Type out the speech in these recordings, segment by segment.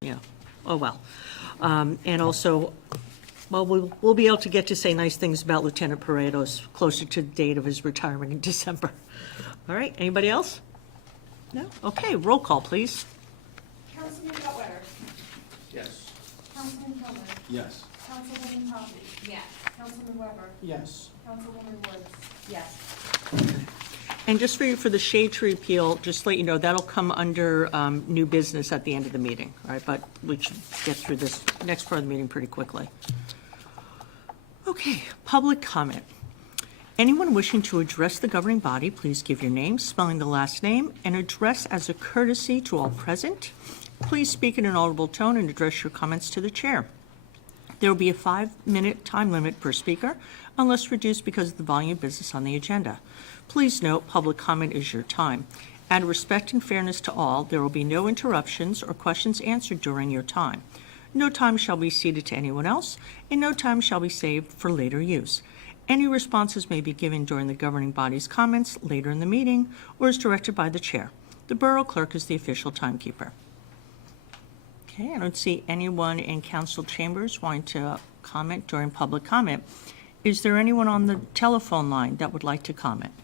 Yeah, oh, well. And also, well, we'll be able to get to say nice things about Lieutenant Paredes closer to the date of his retirement in December. All right, anybody else? No? Okay, roll call, please. Councilman Goodwin. Yes. Councilman Kilmer. Yes. Councilwoman Poppy. Yes. Councilman Weber. Yes. Councilwoman Woods. Yes. And just for the shade tree appeal, just to let you know, that'll come under new business at the end of the meeting, all right? But we should get through this next part of the meeting pretty quickly. Okay, public comment. Anyone wishing to address the governing body, please give your name, spelling the last name, and address as a courtesy to all present. Please speak in an audible tone and address your comments to the chair. There will be a 5-minute time limit per speaker, unless reduced because of the volume of business on the agenda. Please note, public comment is your time. Out of respect and fairness to all, there will be no interruptions or questions answered during your time. No time shall be ceded to anyone else, and no time shall be saved for later use. Any responses may be given during the governing body's comments later in the meeting or as directed by the chair. The borough clerk is the official timekeeper. Okay, I don't see anyone in council chambers wanting to comment during public comment. Is there anyone on the telephone line that would like to comment?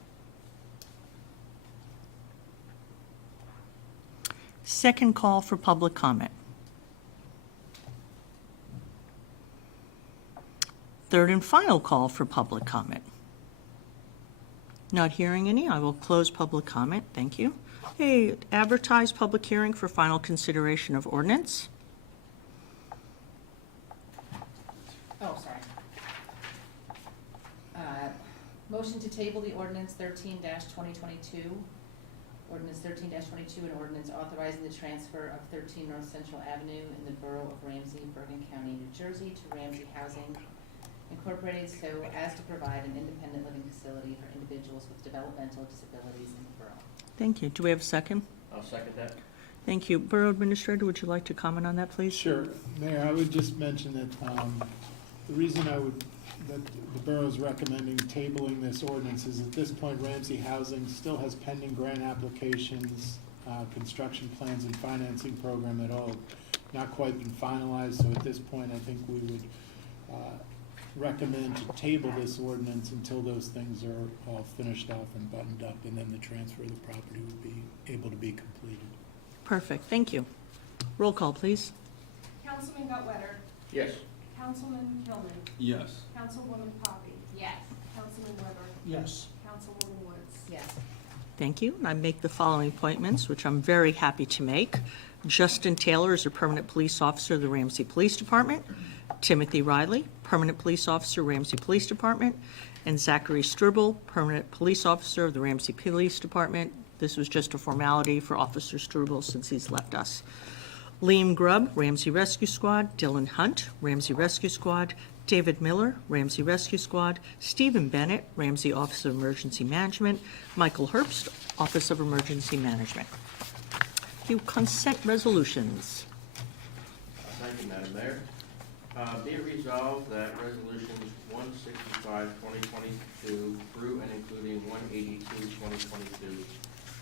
Second call for public comment. Third and final call for public comment. Not hearing any, I will close public comment. Thank you. Okay, advertise public hearing for final consideration of ordinance. Oh, sorry. Motion to table the ordinance 13-2022. Ordinance 13-22, an ordinance authorizing the transfer of 13 North Central Avenue in the Borough of Ramsey, Bergen County, New Jersey to Ramsey Housing Incorporated so as to provide an independent living facility for individuals with developmental disabilities in the borough. Thank you. Do we have a second? I'll second that. Thank you. Borough Administrator, would you like to comment on that, please? Sure. Mayor, I would just mention that the reason that the borough is recommending tabling this ordinance is at this point Ramsey Housing still has pending grant applications, construction plans and financing program that all not quite been finalized. So at this point, I think we would recommend to table this ordinance until those things are all finished off and buttoned up, and then the transfer of the property would be able to be completed. Perfect. Thank you. Roll call, please. Councilman Goodwin. Yes. Councilman Kilmer. Yes. Councilwoman Poppy. Yes. Councilman Weber. Yes. Councilwoman Woods. Yes. Thank you. And I make the following appointments, which I'm very happy to make. Justin Taylor is a permanent police officer of the Ramsey Police Department. Timothy Riley, permanent police officer, Ramsey Police Department. And Zachary Struble, permanent police officer of the Ramsey Police Department. This was just a formality for Officer Struble since he's left us. Liam Grubb, Ramsey Rescue Squad. Dylan Hunt, Ramsey Rescue Squad. David Miller, Ramsey Rescue Squad. Stephen Bennett, Ramsey Office of Emergency Management. Michael Herbst, Office of Emergency Management. Few consent resolutions. Thank you, Madam Mayor. Be it resolved that resolutions 165, 2022 through and including 182, 2022,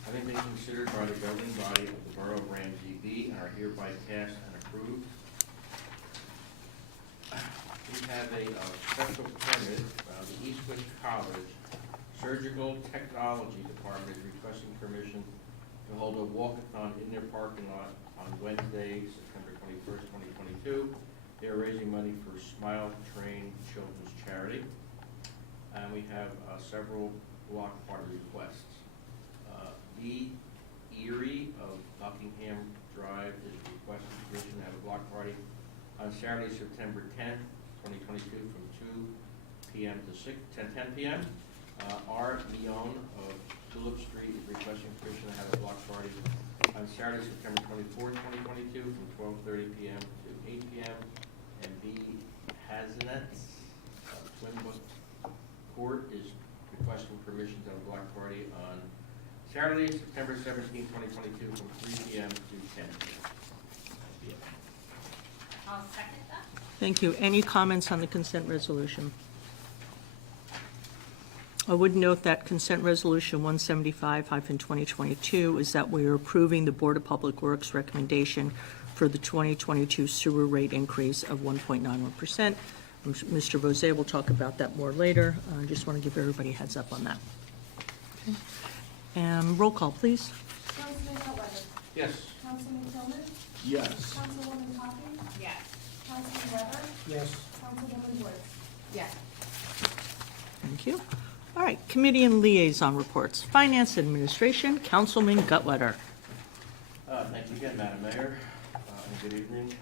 having been considered by the governing body of the Borough of Ramsey, be and are hereby passed and approved. We have a special permit, the Eastwood College Surgical Technology Department is requesting permission to hold a walkathon in their parking lot on Wednesday, September 21st, 2022. They are raising money for Smile Train Children's Charity. And we have several block party requests. E. Erie of Buckingham Drive is requesting permission to have a block party on Saturday, September 10th, 2022 from 2 p.m. to 10 p.m. R. Leon of Tulip Street is requesting permission to have a block party on Saturday, September 24th, 2022 from 12:30 p.m. to 8 p.m. And B. Hazenet's Twinbrook Court is requesting permission to have a block party on Saturday, September 17th, 2022 from 3 p.m. to 10 p.m. I'll second that. Thank you. Any comments on the consent resolution? I would note that consent resolution 175-2022 is that we are approving the Board of Public Works recommendation for the 2022 sewer rate increase of 1.91%. Mr. Bozay will talk about that more later. I just want to give everybody a heads up on that. Okay. Roll call, please. Councilman Cutler. Yes. Councilman Tillman. Yes. Councilwoman Poppy. Yes. Councilman Weber. Yes. Councilwoman Woods. Yes. Thank you. All right, committee and liaison reports. Finance Administration, Councilman Gutwetter. Thank you again, Madam Mayor, and good evening.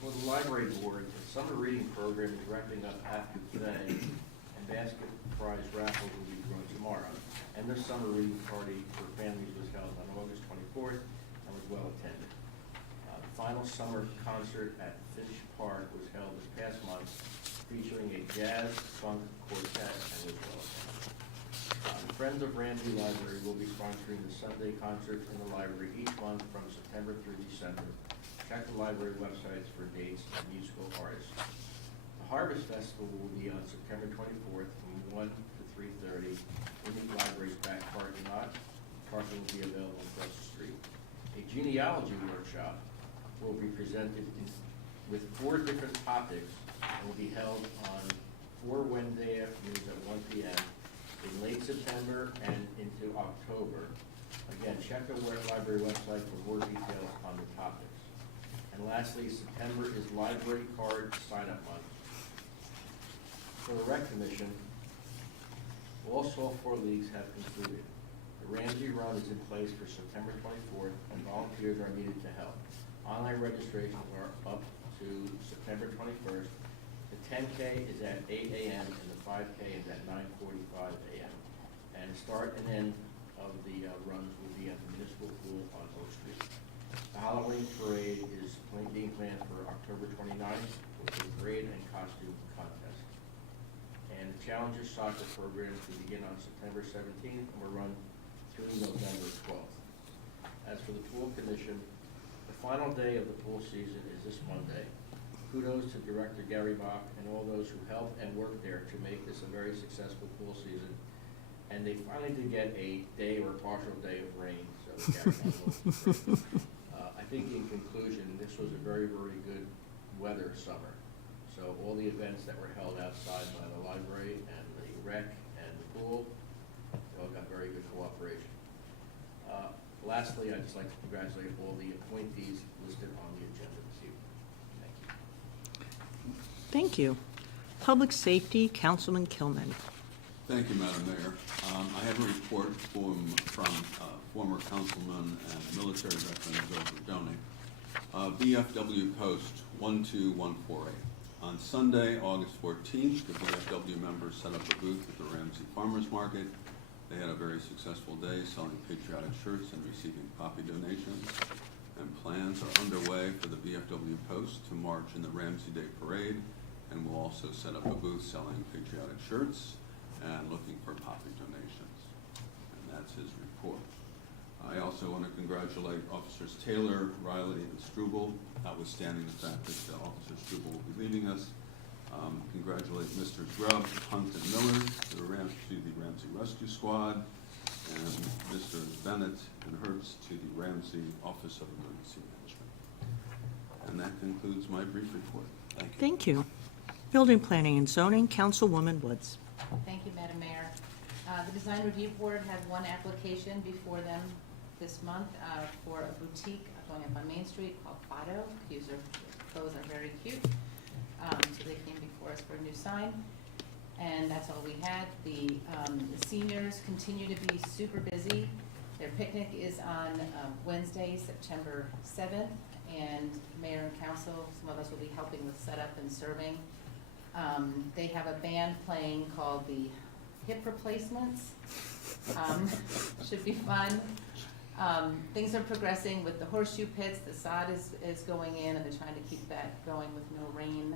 For the library board, the summer reading program is wrapping up after today, and basket prize raffle will be run tomorrow. And this summer reading party for families was held on August 24th and was well attended. The final summer concert at Finch Park was held this past month, featuring a jazz funk quartet, and was well attended. The Friends of Ramsey Library will be sponsoring the Sunday concerts in the library each month from September through December. Check the library websites for dates and musical artists. The Harvest Festival will be on September 24th from 1 to 3:30 in the library's back parking lot. Parking will be available across the street. A genealogy workshop will be presented with 4 different topics and will be held on 4 Wednesday afternoons at 1 p.m. in late September and into October. Again, check the library website for more details on the topics. And lastly, September is library card sign-up month. For the Rec Commission, all softball leagues have concluded. The Ramsey Run is in place for September 24th, and volunteers are needed to help. Online registrations are up to September 21st. The 10K is at 8 a.m. and the 5K is at 9:45 a.m. And start and end of the runs will be at the municipal pool on Oak Street. The Halloween parade is being planned for October 29th with a parade and costume contest. And the Challengers soccer programs will begin on September 17th and will run through November 12th. As for the pool commission, the final day of the pool season is this Monday. Kudos to Director Gary Bach and all those who helped and worked there to make this a very successful pool season. And they finally did get a day or a partial day of rain, so Gary had a little I think in conclusion, this was a very, very good weather summer. So all the events that were held outside by the library and the rec and the pool, they all got very good cooperation. Lastly, I'd just like to congratulate all the appointees listed on the agenda this evening. Thank you. Thank you. Public Safety, Councilman Kilman. Thank you, Madam Mayor. I have a report from former councilman and military veteran Dover Doney. VFW Post 12148. On Sunday, August 14th, the VFW members set up a booth at the Ramsey Farmers Market. They had a very successful day selling patriotic shirts and receiving poppy donations. And plans are underway for the VFW Post to march in the Ramsey Day Parade, and will also set up a booth selling patriotic shirts and looking for poppy donations. And that's his report. I also want to congratulate Officers Taylor, Riley, and Struble, notwithstanding the fact that Officer Struble will be leaving us. Congratulate Mr. Grubb, Hunt, and Miller to the Ramsey Rescue Squad, and Mr. Bennett and Hertz to the Ramsey Office of Emergency Management. And that concludes my brief report. Thank you. Thank you. Building Planning and Zoning, Councilwoman Woods. Thank you, Madam Mayor. The Design Review Board had one application before them this month for a boutique going up on Main Street called Fado. Clothes are very cute. So they came before us for a new sign. And that's all we had. The seniors continue to be super busy. Their picnic is on Wednesday, September 7th. And Mayor and Council, some of us will be helping with setup and serving. They have a band playing called the Hip Replacements. Should be fun. Things are progressing with the horseshoe pits. The sod is going in, and they're trying to keep that going with no rain.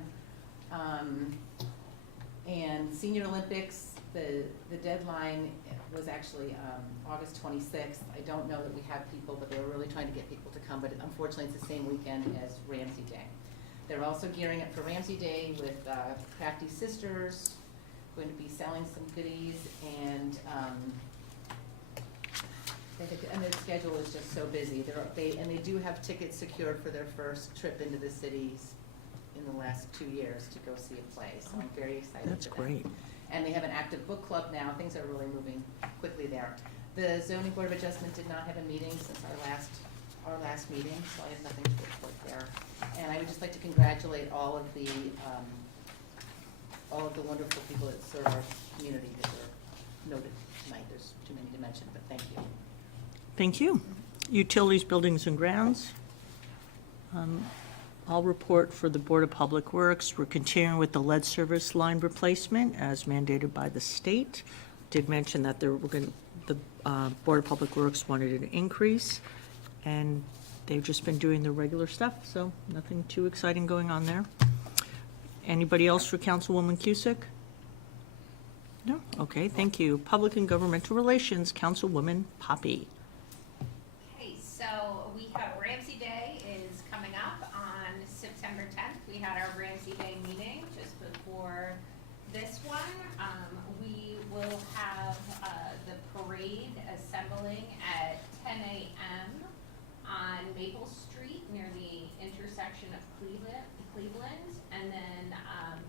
And Senior Olympics, the deadline was actually August 26th. I don't know that we have people, but they were really trying to get people to come, but unfortunately it's the same weekend as Ramsey Day. They're also gearing up for Ramsey Day with Crafty Sisters, going to be selling some goodies, and And their schedule is just so busy. They do have tickets secured for their first trip into the cities in the last 2 years to go see a play, so I'm very excited That's for them. great. And they have an active book club now. Things are really moving quickly there. The zoning board of adjustment did not have a meeting since our last meeting, so I have nothing to report there. And I would just like to congratulate all of the wonderful people that serve our community that were noted tonight. There's too many to mention, but thank you. Thank you. Utilities, buildings, and grounds. I'll report for the Board of Public Works. We're continuing with the lead service line replacement as mandated by the state. Did mention that the Board of Public Works wanted an increase, and they've just been doing the regular stuff, so nothing too exciting going on there. Anybody else for Councilwoman Cusick? No? Okay, thank you. Public and Governmental Relations, Councilwoman Poppy. Okay, so we have Ramsey Day is coming up on September 10th. We had our Ramsey Day meeting just before this one. We will have the parade assembling at 10 a.m. on Maple Street near the intersection of Cleveland, and then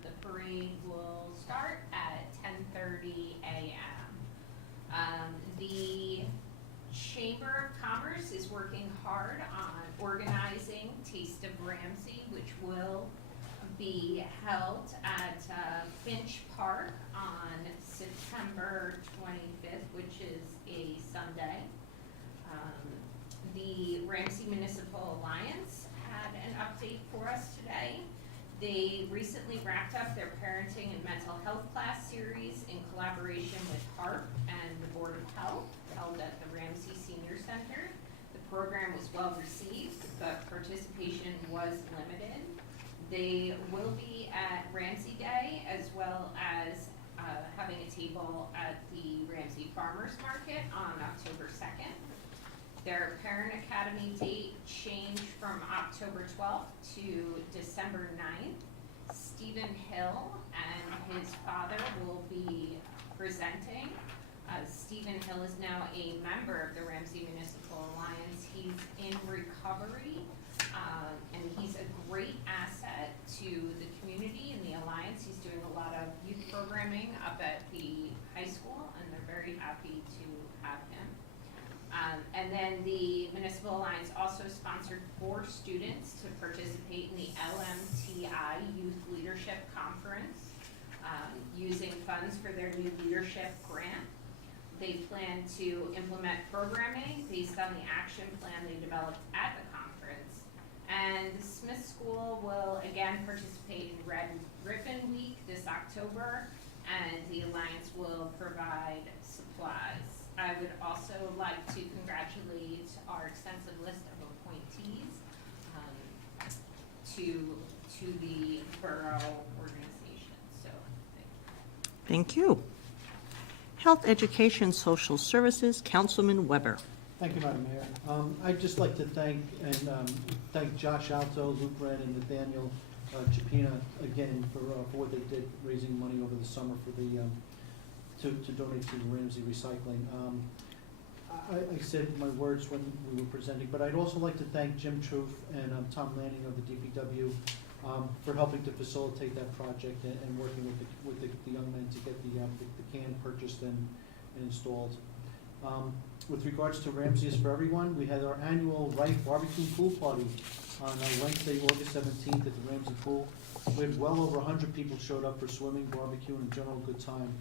the parade will start at 10:30 a.m. The Chamber of Commerce is working hard on organizing Taste of Ramsey, which will be held at Finch Park on September 25th, which is a Sunday. The Ramsey Municipal Alliance had an update for us today. They recently wrapped up their parenting and mental health class series in collaboration with HARP and the Board of Health, held at the Ramsey Senior Center. The program was well received, but participation was limited. They will be at Ramsey Day as well as having a table at the Ramsey Farmers Market on October 2nd. Their Parent Academy date changed from October 12th to December 9th. Stephen Hill and his father will be presenting. Stephen Hill is now a member of the Ramsey Municipal Alliance. He's in recovery, and he's a great asset to the community and the Alliance. He's doing a lot of youth programming up at the high school, and they're very happy to have him. And then the Municipal Alliance also sponsored 4 students to participate in the LMTI Youth Leadership Conference, using funds for their new leadership grant. They plan to implement programming based on the action plan they developed at the conference. And the Smith School will again participate in Red Ribbon Week this October, and the Alliance will provide supplies. I would also like to congratulate our extensive list of appointees to the borough organization. So, Thank you. Health, Education, Social Services, Councilman Weber. Thank you, Madam Mayor. I'd just like to thank Josh Alto, Luke Red, and Nathaniel Chapina again for what they did, raising money over the summer for the to donate to Ramsey Recycling. I said my words when we were presenting, but I'd also like to thank Jim Truth and Tom Lanning of the DPW for helping to facilitate that project and working with the young men to get the can purchased and installed. With regards to Ramsey is for Everyone, we had our annual Rife Barbecue Pool Party on Wednesday, August 17th at the Ramsey Pool. We had well over 100 people showed up for swimming, barbecue, and a general good time.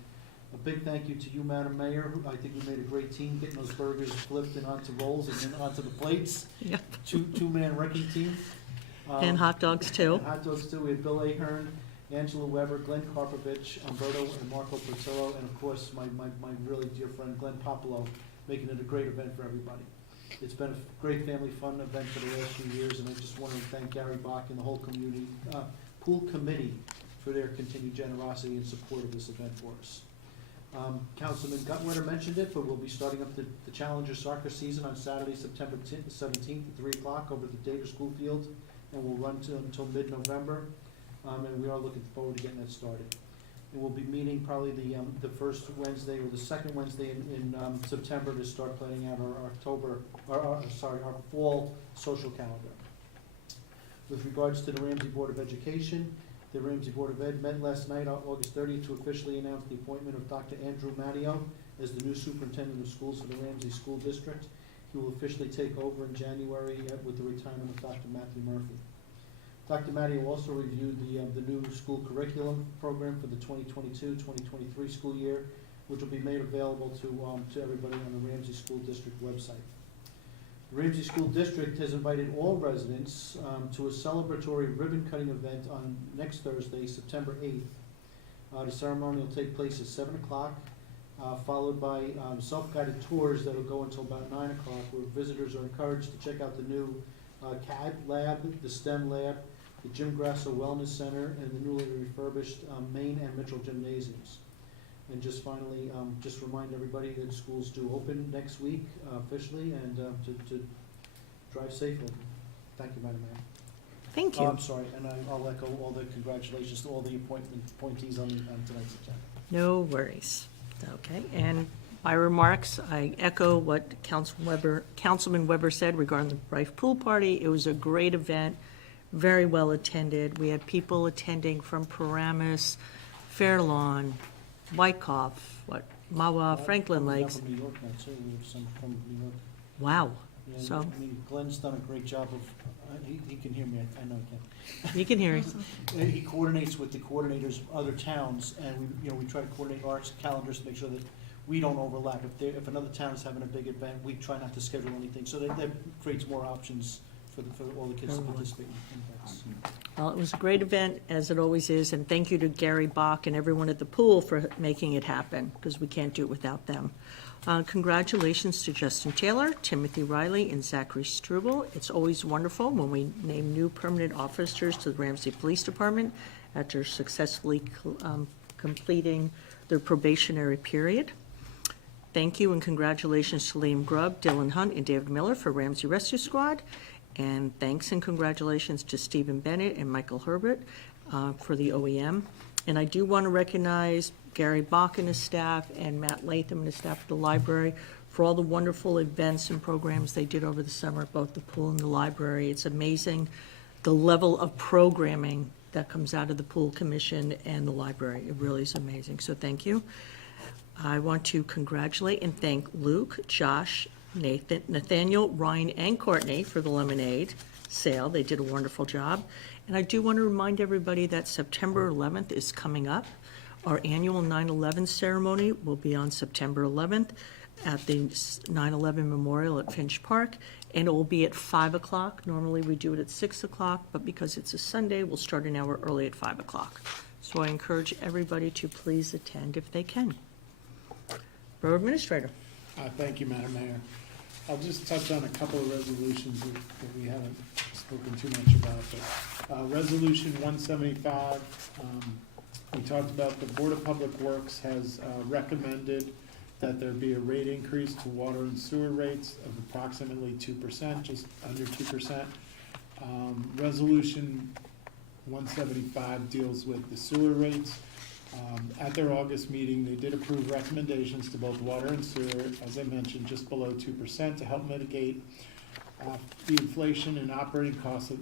A big thank you to you, Madam Mayor. I think we made a great team getting those burgers flipped and onto rolls and then onto the plates. Yep. Two-man wrecking team. And hot dogs, too. And hot dogs, too. We had Bill Ahern, Angela Weber, Glenn Karpovich, Umberto and Marco Portillo, and of course, my really dear friend Glenn Popolo, making it a great event for everybody. It's been a great family fun event for the last few years, and I just want to thank Gary Bach and the whole community, pool committee, for their continued generosity and support of this event for us. Councilman Gutwetter mentioned it, but we'll be starting up the Challenger soccer season on Saturday, September 17th at 3 o'clock over at the Davis School Field, and we'll run until mid-November, and we are looking forward to getting that started. And we'll be meeting probably the first Wednesday or the second Wednesday in September to start planning out our fall social calendar. With regards to the Ramsey Board of Education, the Ramsey Board of Ed met last night, on August 30th, to officially announce the appointment of Dr. Andrew Mattio as the new superintendent of schools for the Ramsey School District. He will officially take over in January with the retirement of Dr. Matthew Murphy. Dr. Mattio also reviewed the new school curriculum program for the 2022-2023 school year, which will be made available to everybody on the Ramsey School District website. The Ramsey School District has invited all residents to a celebratory ribbon-cutting event on next Thursday, September 8th. The ceremony will take place at 7 o'clock, followed by self-guided tours that will go until about 9 o'clock, where visitors are encouraged to check out the new CAD lab, the STEM lab, the Jim Grasso Wellness Center, and the newly refurbished Main and Mitchell gymnasiums. And just finally, just remind everybody that schools do open next week officially, and to drive safely. Thank you, Madam Mayor. Thank Oh, you. I'm sorry, and I'll echo all the congratulations to all the appointees on tonight's agenda. No worries. Okay, and my remarks, I echo what Councilman Weber said regarding the Rife Pool Party. It was a great event, very well attended. We had people attending from Paramus, Fairlawn, Wyckoff, Mawa, Franklin Lakes. From New York now, too. We have some from New York. Wow. Yeah, So- I mean, Glenn's done a great job of, he can hear me, I know he can. You can hear it. He coordinates with the coordinators of other towns, and we try to coordinate our calendars to make sure that we don't overlap. If another town is having a big event, we try not to schedule anything, so that creates more options for all the kids to participate in events. Well, it was a great event, as it always is, and thank you to Gary Bach and everyone at the pool for making it happen, because we can't do it without them. Congratulations to Justin Taylor, Timothy Riley, and Zachary Struble. It's always wonderful when we name new permanent officers to the Ramsey Police Department after successfully completing their probationary period. Thank you and congratulations to Liam Grubb, Dylan Hunt, and David Miller for Ramsey Rescue Squad. And thanks and congratulations to Stephen Bennett and Michael Herbert for the OEM. And I do want to recognize Gary Bach and his staff and Matt Latham and his staff at the library for all the wonderful events and programs they did over the summer at both the pool and the library. It's amazing the level of programming that comes out of the Pool Commission and the library. It really is amazing, so thank you. I want to congratulate and thank Luke, Josh, Nathan, Nathaniel, Ryan, and Courtney for the lemonade sale. They did a wonderful job. And I do want to remind everybody that September 11th is coming up. Our annual 9/11 ceremony will be on September 11th at the 9/11 Memorial at Finch Park, and it will be at 5 o'clock. Normally, we do it at 6 o'clock, but because it's a Sunday, we'll start an hour early at 5 o'clock. So I encourage everybody to please attend if they can. Borough Administrator. Thank you, Madam Mayor. I'll just touch on a couple of resolutions that we haven't spoken too much about. But Resolution 175, we talked about the Board of Public Works has recommended that there be a rate increase to water and sewer rates of approximately 2%, just under 2%. Resolution 175 deals with the sewer rates. At their August meeting, they did approve recommendations to both water and sewer, as I mentioned, just below 2% to help mitigate the inflation and operating costs of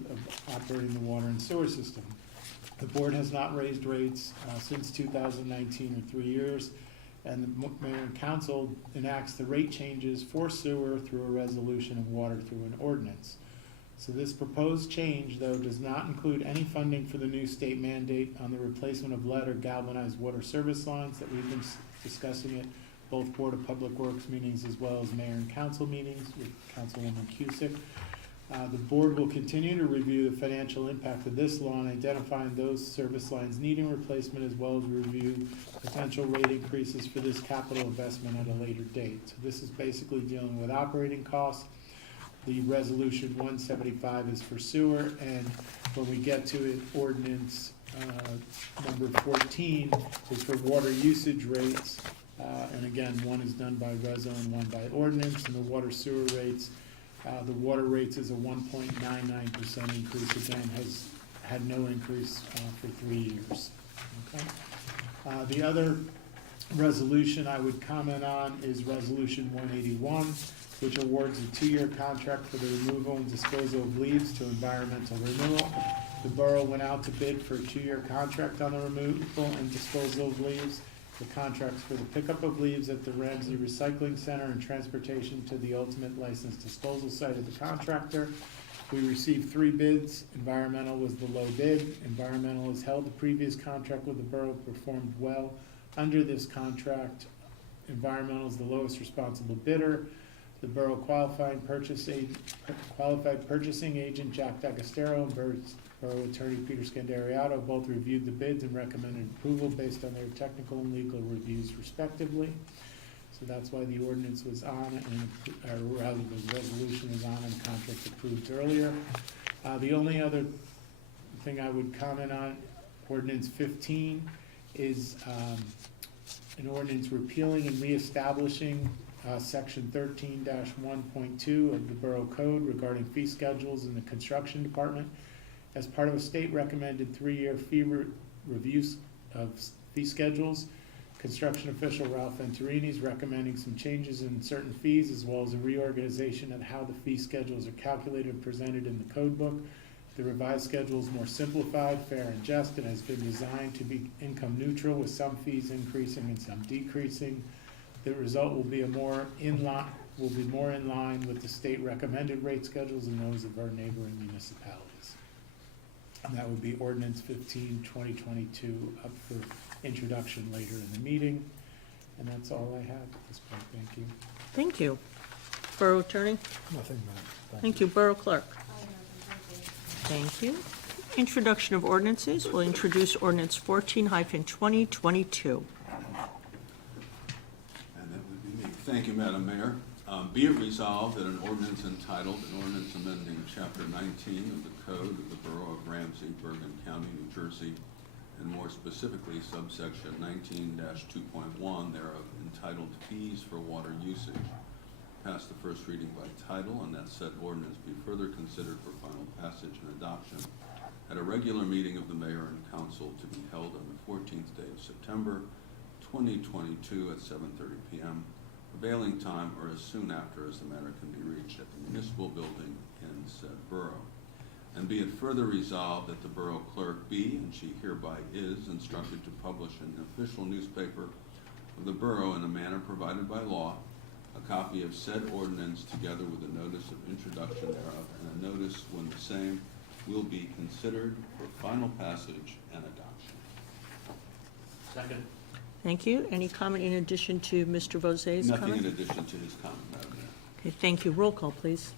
operating the water and sewer system. The board has not raised rates since 2019 in 3 years, and the mayor and council enacts the rate changes for sewer through a resolution of water through an ordinance. So this proposed change, though, does not include any funding for the new state mandate on the replacement of lead or galvanized water service lines that we've been discussing at both Board of Public Works meetings as well as mayor and council meetings with Councilwoman Cusick. The board will continue to review the financial impact of this law and identifying those service lines needing replacement, as well as review potential rate increases for this capital investment at a later date. So this is basically dealing with operating costs. The resolution 175 is for sewer, and when we get to it, ordinance number 14 is for water usage rates. And again, one is done by reso and one by ordinance. And the water sewer rates, the water rates is a 1.99% increase. Again, has had no increase for 3 years. Okay. The other resolution I would comment on is Resolution 181, which awards a 2-year contract for the removal and disposal of leaves to environmental renewal. The borough went out to bid for a 2-year contract on the removal and disposal of leaves. The contracts for the pickup of leaves at the Ramsey Recycling Center and transportation to the ultimate licensed disposal site of the contractor. We received 3 bids. Environmental was the low bid. Environmental has held the previous contract with the borough, performed well under this contract. Environmental is the lowest responsible bidder. The borough qualified purchasing agent Jack D'Agostero and borough attorney Peter Scandariato both reviewed the bids and recommended approval based on their technical and legal reviews respectively. So that's why the ordinance was on, or rather the resolution was on and the contract approved earlier. The only other thing I would comment on, ordinance 15, is an ordinance repealing and reestablishing section 13-1.2 of the Borough Code regarding fee schedules in the construction department. As part of a state-recommended 3-year fee review of fee schedules, construction official Ralph Venturini is recommending some changes in certain fees as well as a reorganization of how the fee schedules are calculated and presented in the code book. The revised schedule is more simplified, fair, and just, and has been designed to be income neutral with some fees increasing and some decreasing. The result will be more in line with the state recommended rate schedules and those of our neighboring municipalities. And that would be ordinance 15, 2022, up for introduction later in the meeting. And that's all I have at this point. Thank you. Thank you. Borough Attorney? Nothing, ma'am. Thank you. Borough Clerk? I have nothing, thank Thank you. Introduction of ordinances. We'll introduce ordinance 14-2022. And that would be me. Thank you, Madam Mayor. Be it resolved that an ordinance entitled, an ordinance amending Chapter 19 of the Code of the Borough of Ramsey, Bergen County, New Jersey, and more specifically subsection 19-2.1 thereof, entitled Fees for Water Usage, pass the first reading by title, and that said ordinance be further considered for final passage and adoption at a regular meeting of the mayor and council to be held on the 14th day of September, 2022 at 7:30 p.m., prevailing time or as soon after as the matter can be reached at the municipal building in said borough. And be it further resolved that the borough clerk be, and she hereby is, instructed to publish in the official newspaper of the borough in a manner provided by law, a copy of said ordinance together with a notice of introduction thereof and a notice when the same will be considered for final passage and adoption. Second. Thank you. Any comment in addition to Mr. Vosay's comment? Nothing in addition to his comment, Madam Mayor. Okay, thank you. Roll call, please.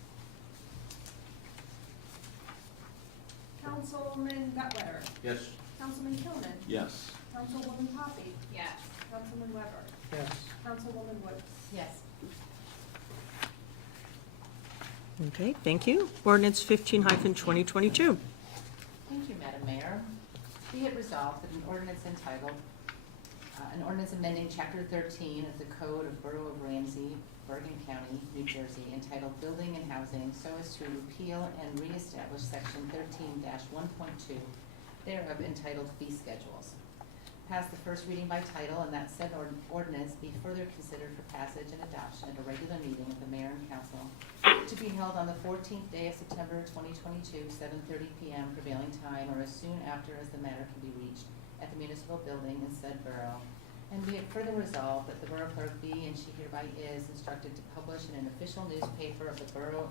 Councilman Guttletter. Yes. Councilman Kilman. Yes. Councilwoman Poppy. Yes. Councilman Weber. Yes. Councilwoman Woods. Yes. Okay, thank you. Ordinance 15-2022. Thank you, Madam Mayor. Be it resolved that an ordinance entitled, an ordinance amending Chapter 13 of the Code of Borough of Ramsey, Bergen County, New Jersey, entitled Building and Housing, so as to repeal and reestablish Section 13-1.2 thereof, entitled Fee Schedules. Pass the first reading by title, and that said ordinance be further considered for passage and adoption at a regular meeting of the mayor and council to be held on the 14th day of September 2022, 7:30 p.m. prevailing time, or as soon after as the matter can be reached at the municipal building in said borough. And be it further resolved that the borough clerk be, and she hereby is, instructed to publish in an official newspaper of the borough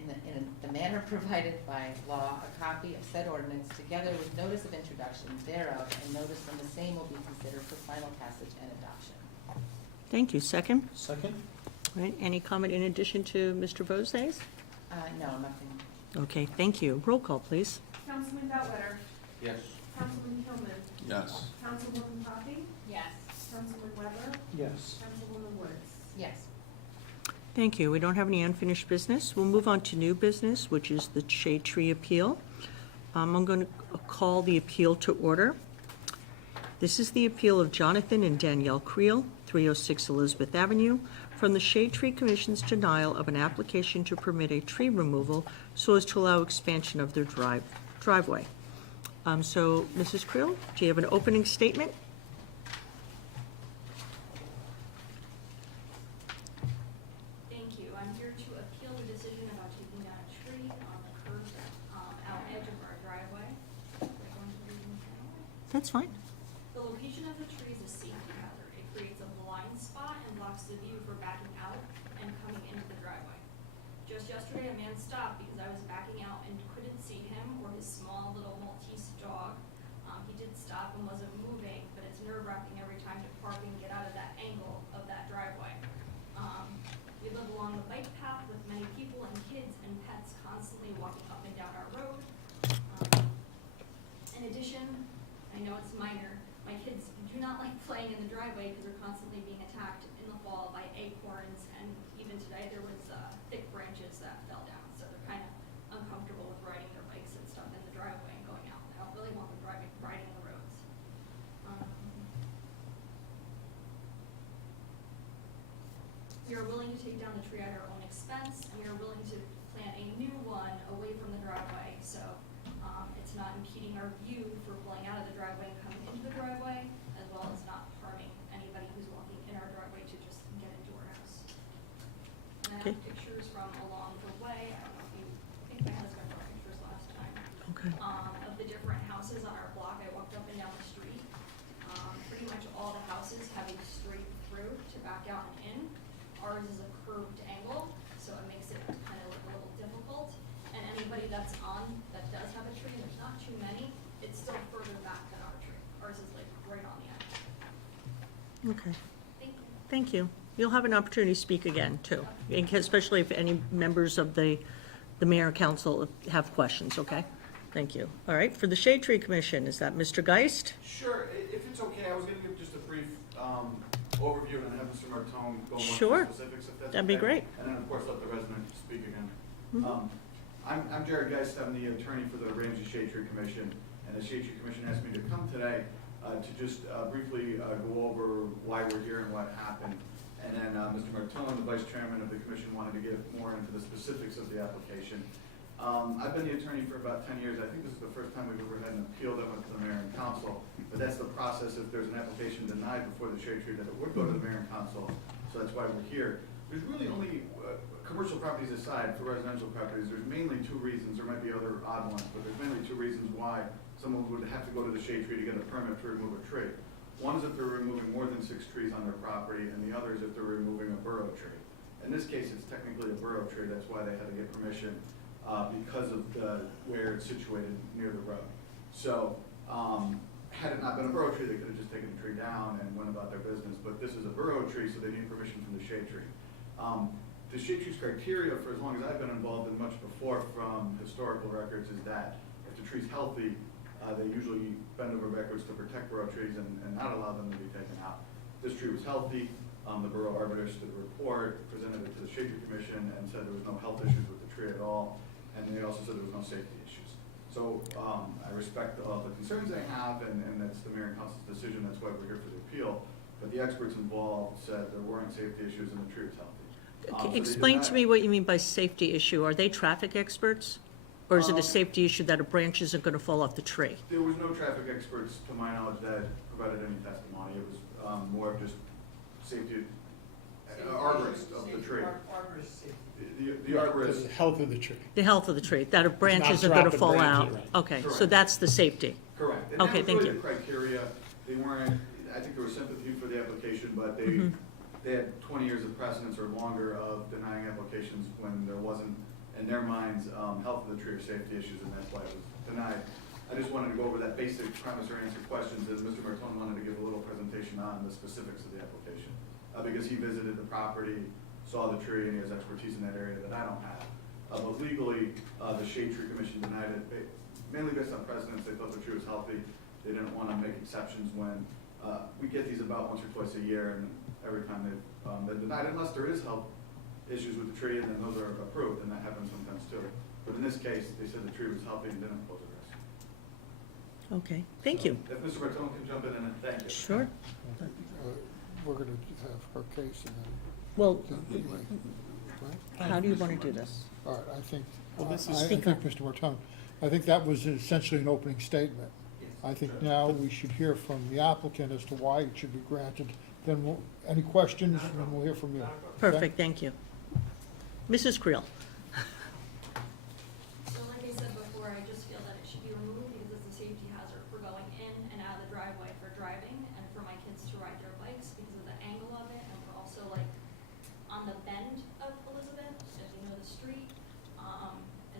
in the manner provided by law, a copy of said ordinance together with notice of introduction thereof, and notice when the same will be considered for final passage and adoption. Thank you. Second? Second? All right, any comment in addition to Mr. Vosay's? No, nothing. Okay, thank you. Roll call, please. Councilman Guttletter. Yes. Councilman Kilman. Yes. Councilwoman Poppy. Yes. Councilman Weber. Yes. Councilwoman Woods. Yes. Thank you. We don't have any unfinished business. We'll move on to new business, which is the shade tree appeal. I'm going to call the appeal to order. This is the appeal of Jonathan and Danielle Creel, 306 Elizabeth Avenue, from the Shade Tree Commission's denial of an application to permit a tree removal so as to allow expansion of their driveway. So, Mrs. Creel, do you have an opening statement? Thank you. I'm here to appeal the decision about taking down a tree on the curb out edge of our driveway. Am I going to read them now? That's fine. The location of the tree is a safety hazard. It creates a blind spot and blocks the view for backing out and coming into the driveway. Just yesterday, a man stopped because I was backing out and couldn't see him or his small little Maltese dog. He did stop and wasn't moving, but it's nerve-wracking every time to park and get out of that angle of that driveway. We live along the bike path with many people and kids and pets constantly walking up and down our road. In addition, I know it's minor, my kids do not like playing in the driveway because they're constantly being attacked in the fall by acorns, and even today there was thick branches that fell down, so they're kind of uncomfortable with riding their bikes and stuff in the driveway and going out. I don't really want them riding the roads. We are willing to take down the tree at our own expense, and we are willing to plant a new one away from the driveway, so it's not impeding our view for pulling out of the driveway and coming into the driveway, as well as not harming anybody who's walking in our driveway to just get into our house. And I Okay. have pictures from along the way. I don't know if you, I think my husband brought pictures last time. Okay. Of the different houses on our block. I walked up and down the street. Pretty much all the houses have a straight through to back out and in. Ours is a curved angle, so it makes it kind of look a little difficult. And anybody that's that does have a tree, and there's not too many, it's still further back than our tree. Ours is like right on the edge. Okay. Thank you. Thank you. You'll have an opportunity to speak again, too, especially if any members of the mayor and council have questions, okay? Thank you. All right, for the Shade Tree Commission, is that Mr. Geist? Sure, if it's okay, I was gonna give just a brief overview and then have Mr. Martone go more Sure. into specifics, if that's That'd be okay. great. And then, of course, let the resident speak again. Mhm. I'm Jared Geist, I'm the attorney for the Ramsey Shade Tree Commission, and the Shade Tree Commission asked me to come today to just briefly go over why we're here and what happened. And then Mr. Martone, the vice chairman of the commission, wanted to get more into the specifics of the application. I've been the attorney for about 10 years. I think this is the first time we've ever had an appeal that went to the mayor and council. But that's the process. If there's an application denied before the shade tree, that it would go to the mayor and council. So that's why we're here. There's really only, commercial properties aside, for residential properties, there's mainly two reasons. There might be other odd ones, but there's mainly two reasons why someone would have to go to the shade tree to get a permit to remove a tree. One is if they're removing more than 6 trees on their property, and the other is if they're removing a borough tree. In this case, it's technically a borough tree. That's why they had to get permission. Because of where it's situated near the road. So, had it not been a borough tree, they could have just taken the tree down and went about their business, but this is a borough tree, so they need permission from the shade tree. The shade tree's criteria, for as long as I've been involved in much before from historical records, is that if the tree's healthy, they usually bend over backwards to protect borough trees and not allow them to be taken out. This tree was healthy. The borough arbitrator did a report, presented it to the Shade Tree Commission, and said there was no health issues with the tree at all. And they also said there was no safety issues. So I respect all the concerns they have, and that's the mayor and council's decision. That's why we're here for the appeal. But the experts involved said there weren't safety issues and the tree was healthy. So they Explain to denied- me what you mean by safety issue. Are they traffic experts? Or is it a Um, safety issue that a branch isn't going to fall off the tree? There was no traffic experts, to my knowledge, that provided any testimony. It was more of just safety, arborist of the tree. The arborist. The health of the tree. The health of the tree, that a branch not isn't going to dropping fall out? branches, right. Okay, so Correct. that's the safety. Correct. And Okay, that was thank really you. the criteria. They weren't, I think there was sympathy for the application, but Mhm. they had 20 years of precedence or longer of denying applications when there wasn't, in their minds, health of the tree or safety issues, and that's why it was denied. I just wanted to go over that basic premise or answer questions, and Mr. Martone wanted to give a little presentation on the specifics of the application. Because he visited the property, saw the tree, and he has expertise in that area that I don't have. But legally, the Shade Tree Commission denied it, mainly based on precedence. They thought the tree was healthy. They didn't want to make exceptions when, we get these about once or twice a year, and every time they've been denied, unless there is health issues with the tree, and then those are approved, and that happens sometimes too. But in this case, they said the tree was healthy and didn't pose a risk. Okay, thank So, you. If Mr. Martone can jump in, and thank you. Sure. We're gonna have her case and Well, then, anyway, right? how do you want to do this? All right, I think, Well, this I is- think, Mr. Martone, I think that was essentially an opening statement. I think now we should hear from the applicant as to why it should be granted. Then any questions, and then we'll hear from you. Okay? Perfect, thank you. Mrs. Creel? So like I said before, I just feel that it should be removed because it's a safety hazard for going in and out of the driveway for driving and for my kids to ride their bikes because of the angle of it. And we're also like on the bend of Elizabeth, if you know the street.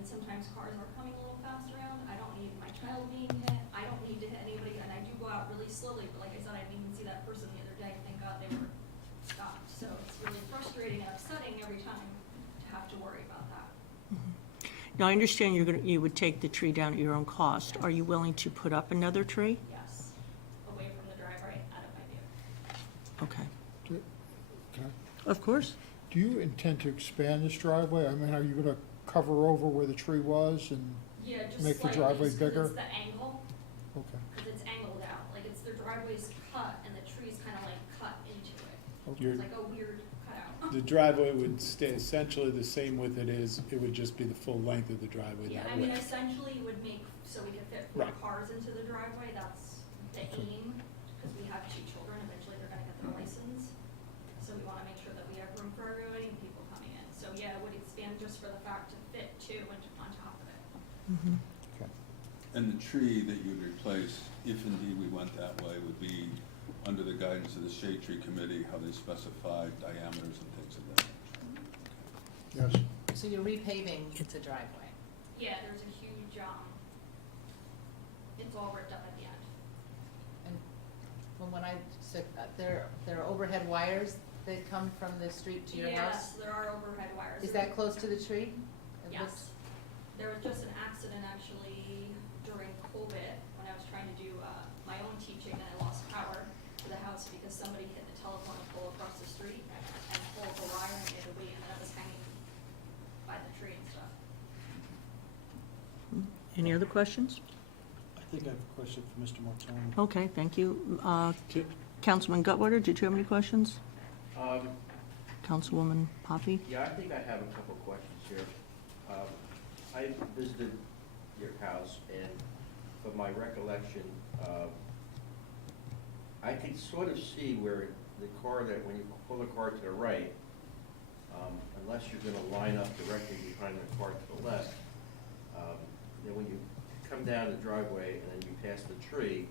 And sometimes cars are coming a little fast around. I don't need my child being hit. I don't need to hit anybody. And I do go out really slowly, but like I said, I didn't even see that person the other day. Thank God they were stopped. So it's really frustrating and upsetting every time to have to worry about that. Now, I understand you would take the tree down at your own cost. Are you willing to put up another tree? Yes, away from the driveway, out of my view. Okay, Okay. of course. Do you intend to expand this driveway? I mean, are you gonna cover over where the tree was and, Yeah, just Make the slightly, driveway just 'cause bigger? it's the angle, okay. because it's angled out, like it's the driveway's cut and the tree's kind of like cut into it. Your- It's like a weird cutout. The driveway would stay essentially the same width it is, it would just be the full length of the driveway, Yeah, that I mean, width. essentially it would make, so we could fit 4 Right. cars into the driveway, that's the aim, because we have 2 children, eventually they're gonna get their license. So we wanna make sure that we have room for everybody and people coming in. So yeah, it would expand just for the fact to fit 2 on top of it. Okay. And the tree that you'd replace, if indeed we went that way, would be under the guidance of the Shade Tree Committee, how they specify diameters and things of that nature. Yes. So you're repaving the driveway. Yeah, there's a huge, it's all ripped up at the end. And when I, so there are overhead wires that come from the street to your house? Yes, there are overhead wires. Is that close to the tree? It looks- Yes. There was just an accident actually during COVID when I was trying to do my own teaching and I lost power to the house because somebody hit the telephone pole across the street and pulled the wire and made a weight and then it was hanging by the tree and stuff. Any other questions? I think I have a question for Mr. Martone. Okay, thank you. Ju- Councilman Gutwerter, did you have any questions? Um, Councilwoman Poppy? Yeah, I think I have a couple questions here. I visited your house, and from my recollection, I could sort of see where the car that, when you pull the car to the right, unless you're gonna line up directly behind the car to the left, then when you come down the driveway and then you pass the tree,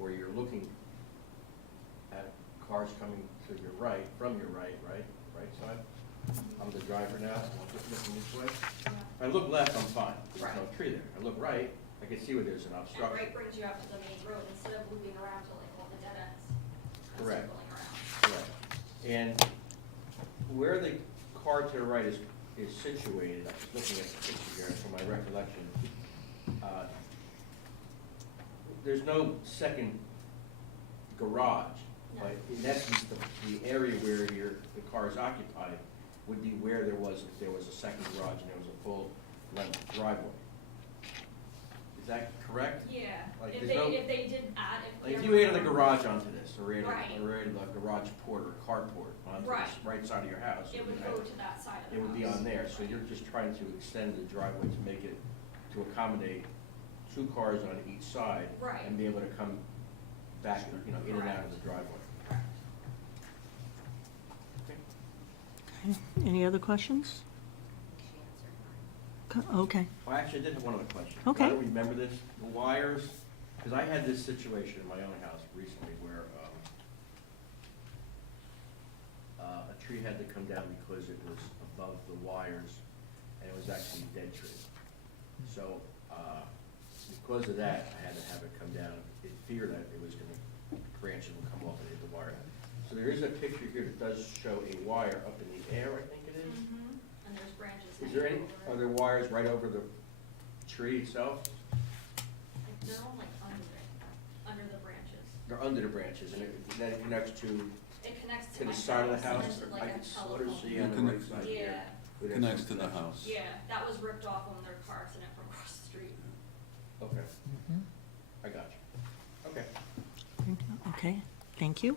or you're looking at cars coming to your right, from your right side. I'm the driver now, I'm just looking this way. Yeah. If I look left, I'm fine, there's no Right. tree there. I look right, I can see where there's an And obstruction. right brings you out to the main road instead of looping around to like all the dead ends. and Correct. circling around. Correct. And where the car to the right is situated, I was looking at the picture here, from my recollection, there's no second garage. No. But in essence, the area where the car is occupied would be where there was, if there was a second garage and there was a full length driveway. Is that correct? Yeah, Like, if there's no- they did add, if. Like if there you added a were- garage onto this, or added, Right. or added a garage port or carport onto the Right. right side of your house. It would you go had- to that side of the It would be house. on there, so you're just trying to extend the driveway to make it, to accommodate 2 cars on each side. Right. And be able to come back, in and out of the driveway. Correct. Okay. Any other questions? Okay, Well, actually, I did have one other question. Okay. I don't remember this, the wires, because I had this situation in my own house recently where, a tree had to come down because it was above the wires, and it was actually a dead tree. So, because of that, I had to have it come down, in fear that it was gonna, branches would come off and hit the wire. So there is a picture here that does show a wire up in the air, I think it is. Mm-hmm, and there's branches. Is there any, hanging over are it. there wires right over the tree itself? They're all like under the branches. They're under the branches, and then it connects to, It connects to to my the side of the and house? then to I like can a sort of telephone. see on the right side here. Yeah, where there's Connects some to the connection. house. yeah, that was ripped off on their car accident from across the street. Okay, Mhm. I got you. Okay. okay, thank you.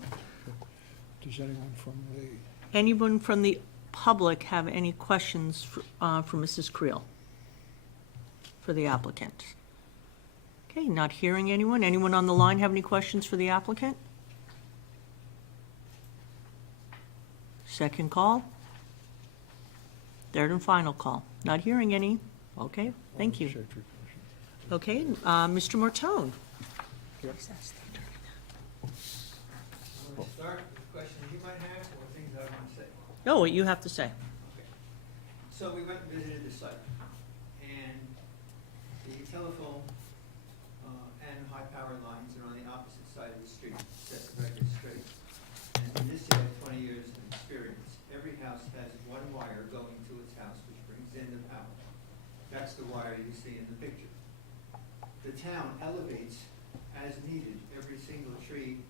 Does anyone from the, Anyone from the public have any questions for Mrs. Creel? For the applicant? Okay, not hearing anyone. Anyone on the line have any questions for the applicant? Second call. Third and final call. Not hearing any. Okay, thank you. Shade Tree Commission. Okay, Mr. Martone. Yep. I'm going to start with questions you might have or things I want to say. No, what you have to say. Okay. So we went and visited the site, and the telephone and high power lines are on the opposite side of the street, set the record straight. And in this city, I have 20 years of experience. Every house has one wire going to its house, which brings in the power. That's the wire you see in the picture. The town elevates as needed every single tree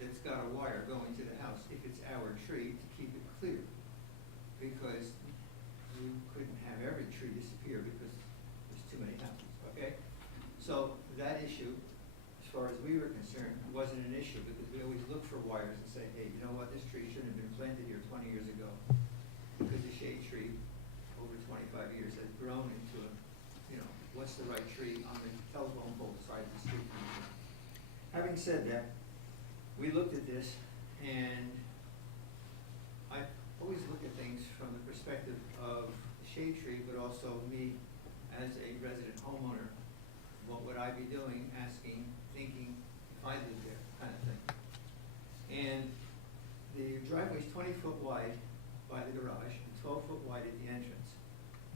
that's got a wire going to the house, if it's our tree, to keep it clear. Because we couldn't have every tree disappear because there's too many houses, okay? So that issue, as far as we were concerned, wasn't an issue because we always look for wires and say, hey, you know what, this tree shouldn't have been planted here 20 years ago. Because the shade tree, over 25 years, has grown into a, what's the right tree on the telephone pole side of the street. Having said that, we looked at this, and I always look at things from the perspective of the shade tree, but also me as a resident homeowner. What would I be doing, asking, thinking, if I lived there, kind of thing. And the driveway's 20 foot wide by the garage and 12 foot wide at the entrance.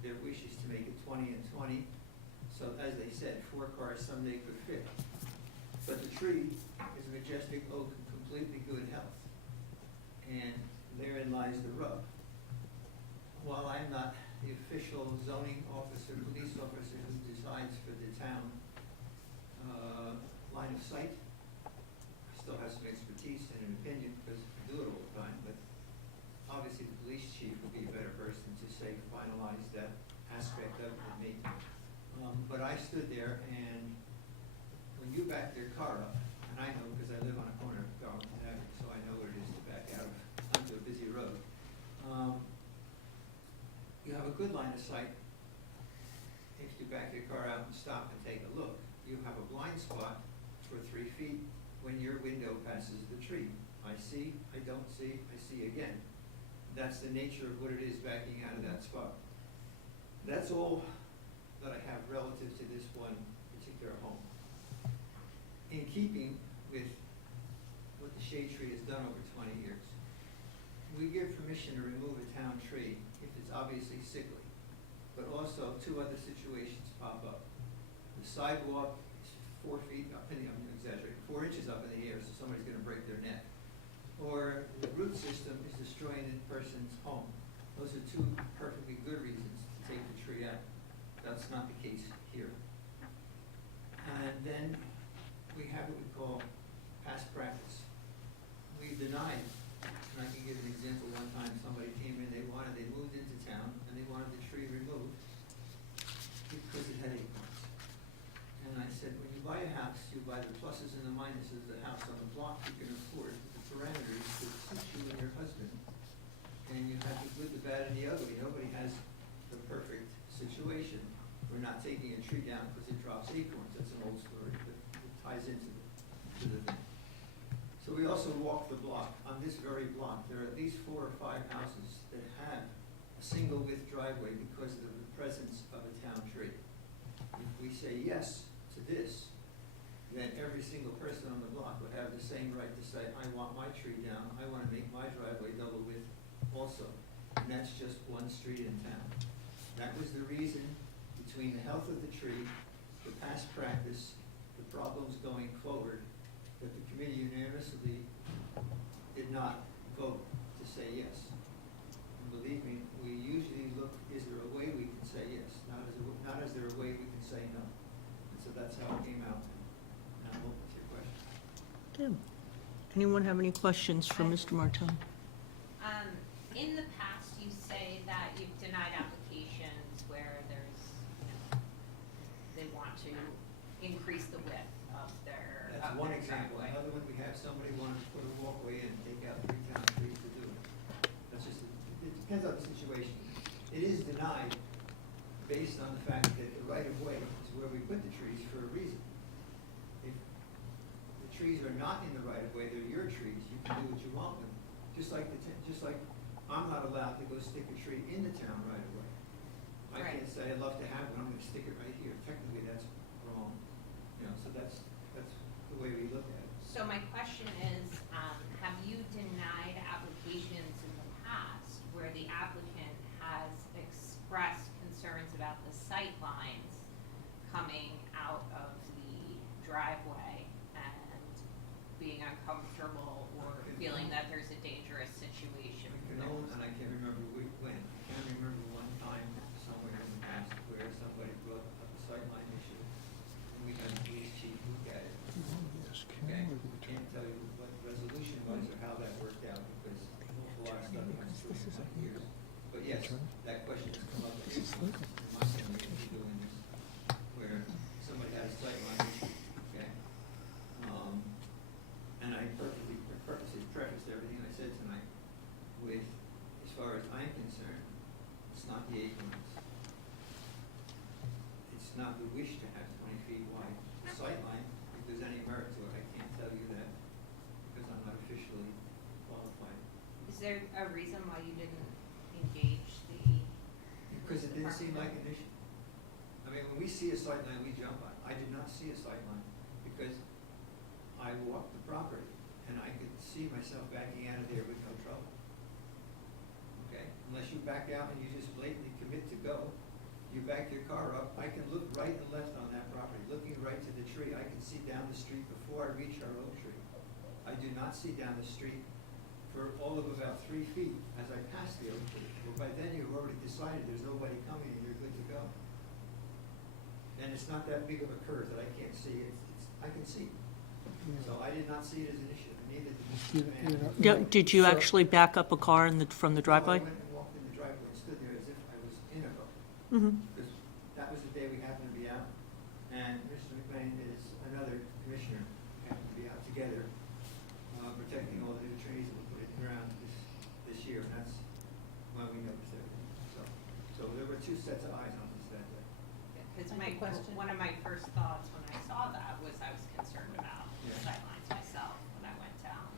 Their wish is to make it 20 and 20. So as they said, 4 cars someday could fit. But the tree is a majestic oak in completely good health. And therein lies the rub. While I'm not the official zoning officer, police officer who decides for the town line of sight, I still have some expertise and an opinion because I do it all the time, but obviously the police chief would be a better person to say, finalize that aspect of it than me. But I stood there, and when you back your car up, and I know because I live on a corner of Garland Avenue, so I know what it is to back out onto a busy road. You have a good line of sight if you back your car out and stop and take a look. You have a blind spot for 3 feet when your window passes the tree. I see, I don't see, I see again. That's the nature of what it is backing out of that spot. That's all that I have relative to this one particular home. In keeping with what the shade tree has done over 20 years, we give permission to remove a town tree if it's obviously sickly, but also 2 other situations pop up. The sidewalk is 4 feet up in the, I'm exaggerating, 4 inches up in the air, so somebody's gonna break their neck. Or the root system is destroying a person's home. Those are 2 perfectly good reasons to take the tree out. That's not the case here. And then we have what we call past practice. We denied, and I can give an example. One time somebody came in, they moved into town, and they wanted the tree removed because it had acorns. And I said, when you buy a house, you buy the pluses and the minuses, the house on the block you can afford, the parameters that suit you and your husband. And you have the good, the bad, and the ugly. Nobody has the perfect situation. We're not taking a tree down because it drops acorns. That's an old story, but it ties into the thing. So we also walk the block. On this very block, there are at least 4 or 5 houses that have a single width driveway because of the presence of a town tree. If we say yes to this, then every single person on the block would have the same right to say, I want my tree down, I want to make my driveway double width also. And that's just one street in town. That was the reason, between the health of the tree, the past practice, the problems going forward, that the committee unanimously did not vote to say yes. And believe me, we usually look, is there a way we can say yes? Not is there a way we can say no? And so that's how it came out. And I'm open to your questions. Good. Anyone have any questions for Mr. Martone? In the past, you say that you've denied applications where there's, they want to increase the width of their That's one example. driveway. Another one, we have somebody wanting to put a walkway in and take out 3 town trees to do it. That's just, it depends on the situation. It is denied based on the fact that the right of way is where we put the trees for a reason. not in the right of way, they're your trees, you can do what you want with them. Just like I'm not allowed to go stick a tree in the town right of way. I Right. can't say, I'd love to have one, I'm gonna stick it right here. Technically, that's wrong. You know, so that's the way we look at it. So my question is, have you denied applications in the past where the applicant has expressed concerns about the sight lines coming out of the driveway and being uncomfortable or feeling that there's a dangerous situation? I can own, and I can't remember when, I can't remember one time somewhere in the past where somebody brought up a sightline issue, and we had the police chief look at it. Yes, Okay, can't tell you what the resolution was or how that worked out, because a lot of stuff went through in my years. But yes, that question has come up a few times in my family, when we're doing this, where somebody had a sightline issue, okay? And I purposely prefaced everything I said tonight with, as far as I'm concerned, it's not the acorns. It's not the wish to have 20 feet wide sightline. If there's any merit to it, I can't tell you that because I'm not officially qualified. Is there a reason why you didn't engage the? Because it didn't seem like an issue. I mean, when we see a sightline, we jump on it. I did not see a sightline because I walked the property and I could see myself backing out of there with no trouble. Okay, unless you back out and you just blatantly commit to go, you back your car up, I can look right and left on that property, looking right to the tree. I can see down the street before I reach our oak tree. I do not see down the street for all of about 3 feet as I pass the oak tree. Well, by then you've already decided there's nobody coming and you're good to go. And it's not that big of a curve that I can't see. I can see. So I did not see it as an issue, and neither did Mr. McMahon. Did you actually back up a car from the driveway? I went and walked in the driveway and stood there as if I was in a boat. Mm-hmm. Because that was the day we happened to be out, and Mr. McMahon is another commissioner, happened to be out together, protecting all the new trees that we put in the ground this year, and that's when we noticed everything. So there were two sets of eyes on this that day. Because I have a question. one of my first thoughts when I saw that was I was concerned about the Yeah. sightlines myself when I went down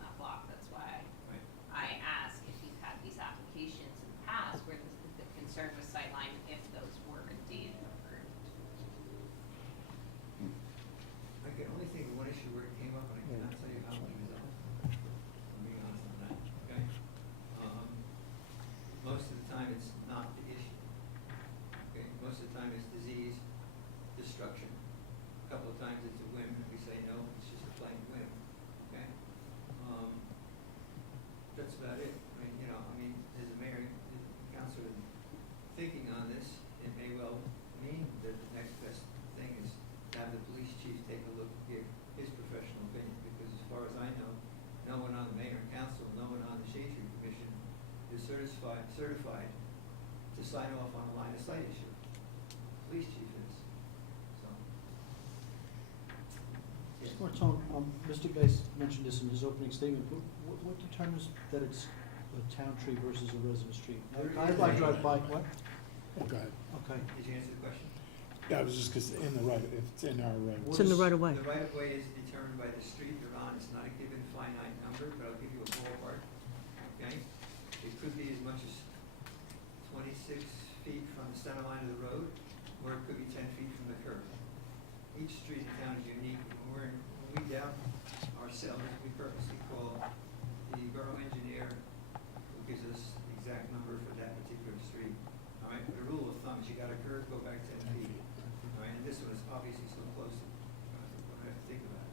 that block. That's why Right. I asked if you've had these applications in the past where the concern was sightline if those were indeed approved. I can only think of one issue where it came up, and I cannot tell you how it was resolved. I'm being honest on that, okay? Most of the time, it's not the issue. Okay, most of the time, it's disease, destruction. A couple of times, it's a whim, and we say, no, it's just a plain whim, okay? That's about it. I mean, as a mayor, as a councilor, thinking on this, it may well mean that the next best thing is to have the police chief take a look, give his professional opinion, because as far as I know, no one on the mayor and council, no one on the Shade Tree Commission is certified to sign off on a line of sight issue. Police chief is, so. Yes. Martone, Mr. Geis mentioned this in his opening statement, but what determines that it's a town tree versus a residence tree? I drive by, what? Go ahead. Okay. Did you answer the question? That was just because in the right, if it's in our right. It's in the right of way. The right of way is determined by the street you're on. It's not a given finite number, but I'll give you a ballpark, okay? It could be as much as 26 feet from the center line of the road, or it could be 10 feet from the curb. Each street in town is unique. When we doubt ourselves, we purposely call the borough engineer, who gives us the exact number for that particular street. All right, but a rule of thumb is you got a curve, go back 10 feet. All right, and this one is obviously so close, I have to think about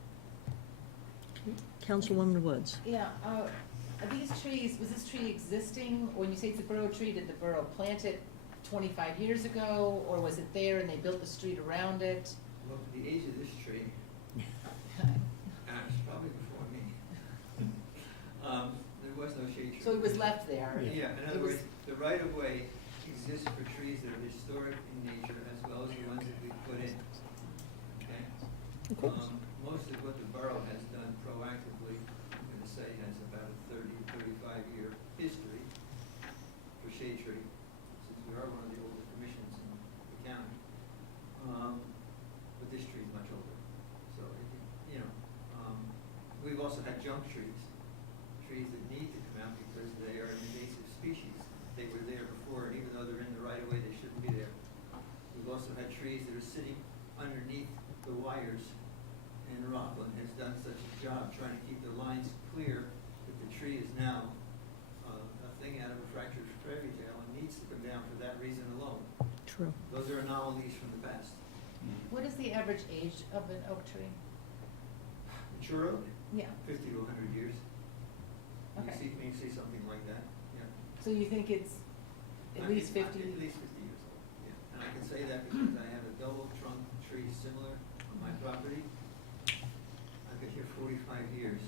it. Councilwoman Woods. Yeah, are these trees, was this tree existing, when you say it's a borough tree, did the borough plant it 25 years ago, or was it there and they built the street around it? Look, the age of this tree, it's probably before me. There was no shade tree. So it was left there? Yeah, in It other was- words, the right of way exists for trees that are historic in nature as well as the ones that we put in. Okay? Most of what the borough has done proactively, I'm gonna say, has about a 35-year history for shade tree, since we are one of the older commissions in the county. But this tree is much older. So, we've also had junk trees, trees that need to come out because they are an invasive species. They were there before, and even though they're in the right of way, they shouldn't be there. We've also had trees that are sitting underneath the wires, and Rockland has done such a job trying to keep the lines clear that the tree is now a thing out of a fractured fairy tale and needs to come down for that reason alone. True. Those are anomalies from the past. What is the average age of an oak tree? Mature oak, Yeah, 50 to 100 years. okay. You see something like that, yeah. So you think it's at least 50? At least 50 years old, yeah. And I can say that because I have a double trunk tree similar on my property. I've been here 45 years,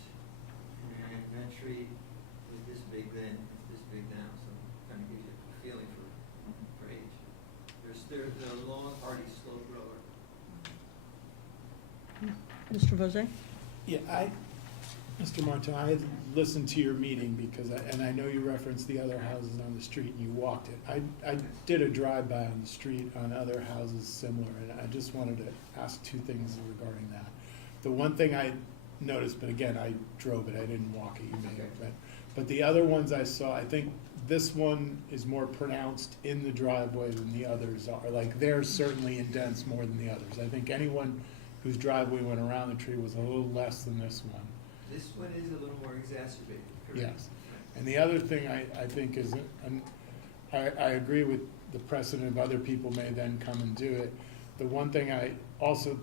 and that tree was this big then, it's this big now, so it kind of gives you a feeling for age. They're a long, hardy, slow grower. Mr. Vosé? Yeah, Mr. Martin, I had listened to your meeting because, and I know you referenced the other houses on the street and you walked it. I did a drive-by on the street on other houses similar, and I just wanted to ask two things regarding that. The one thing I noticed, but again, I drove it, I didn't walk it, you may have, but the other ones I saw, I think this one is more pronounced in the driveway than the others are. Like, they're certainly indents more than the others. I think anyone whose driveway went around the tree was a little less than this one. This one is a little more exacerbated, correct? Yes. And the other thing I think is, and I agree with the precedent of other people may then come and do it. The one thing I also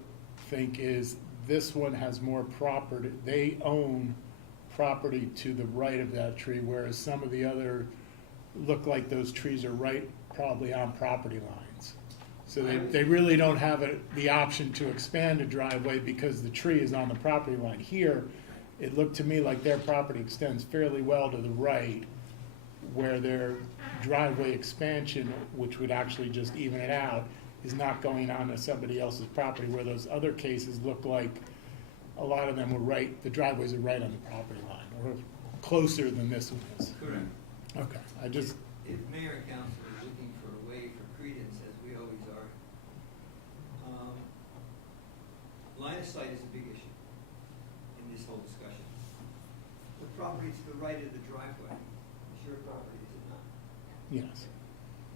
think is this one has more property, they own property to the right of that tree, whereas some of the other look like those trees are right probably on property lines. So they really don't have the option to expand a driveway because the tree is on the property line. Here, it looked to me like their property extends fairly well to the right, where their driveway expansion, which would actually just even it out, is not going onto somebody else's property, where those other cases look like a lot of them were right, the driveways are right on the property line, or closer than this one is. Correct. Okay, I just, If mayor and council are looking for a way for credence, as we always are, line of sight is a big issue in this whole discussion. The property to the right of the driveway is your property, is it not? yes.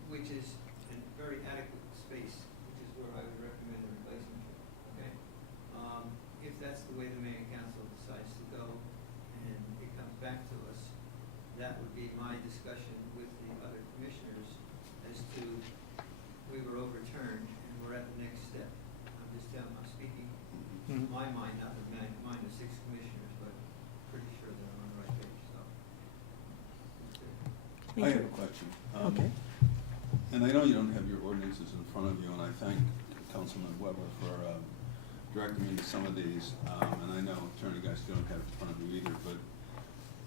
Which is a very adequate space, which is where I would recommend a replacement, okay? If that's the way the mayor and council decides to go, and it comes back to us, that would be my discussion with the other commissioners as to, we were overturned, and we're at the next step. I'm speaking Mhm. my mind, not the mind of 6 commissioners, but pretty sure that I'm on the right page, so. I have a question. Okay. And I know you don't have your ordinances in front of you, and I thank Councilman Weber for directing me to some of these. And I know Attorney Geist, you don't have it in front of you either, but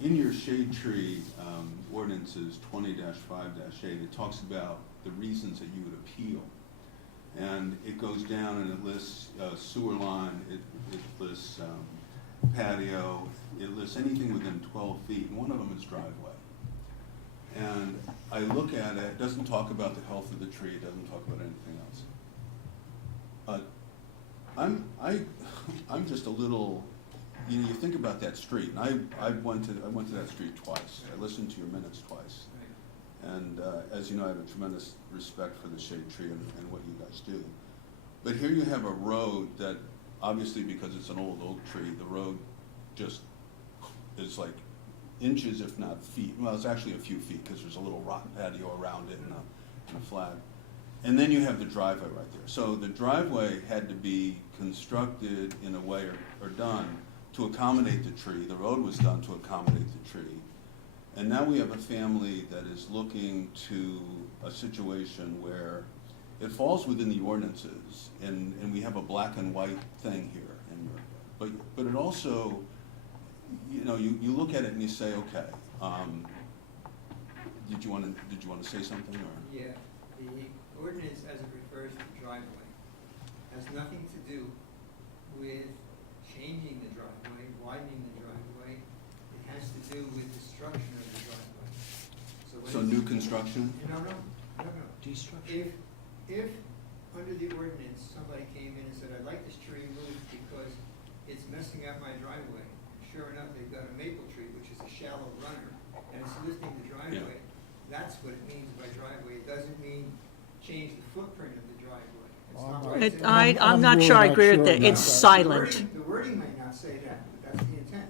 in your shade tree ordinances 20-5-8, it talks about the reasons that you would appeal. And it goes down and it lists sewer line, it lists patio, it lists anything within 12 feet, and one of them is driveway. And I look at it, it doesn't talk about the health of the tree, it doesn't talk about anything else. I'm just a little, you know, you think about that street, and I went to that street twice. I listened to your minutes twice. And as you know, I have a tremendous respect for the shade tree and what you guys do. But here you have a road that, obviously because it's an old oak tree, the road just is like inches, if not feet. Well, it's actually a few feet because there's a little rotten patio around it and a flag. And then you have the driveway right there. So the driveway had to be constructed in a way or done to accommodate the tree. The road was done to accommodate the tree. And now we have a family that is looking to a situation where it falls within the ordinances, and we have a black and white thing here. But it also, you know, you look at it and you say, okay, did you want to say something, or? Yeah, the ordinance as it refers to driveway has nothing to do with changing the driveway, widening the driveway. It has to do with the structure of the driveway. So new construction? No. Destruction. If under the ordinance, somebody came in and said, I'd like this tree moved because it's messing up my driveway, sure enough, they've got a maple tree, which is a shallow runner, and it's lifting the driveway. That's what it means by driveway. It doesn't mean change the footprint of the driveway. It's not what it's in- I'm not sure I agree with that. really It's not silent. The wording may not say that, but that's the intent.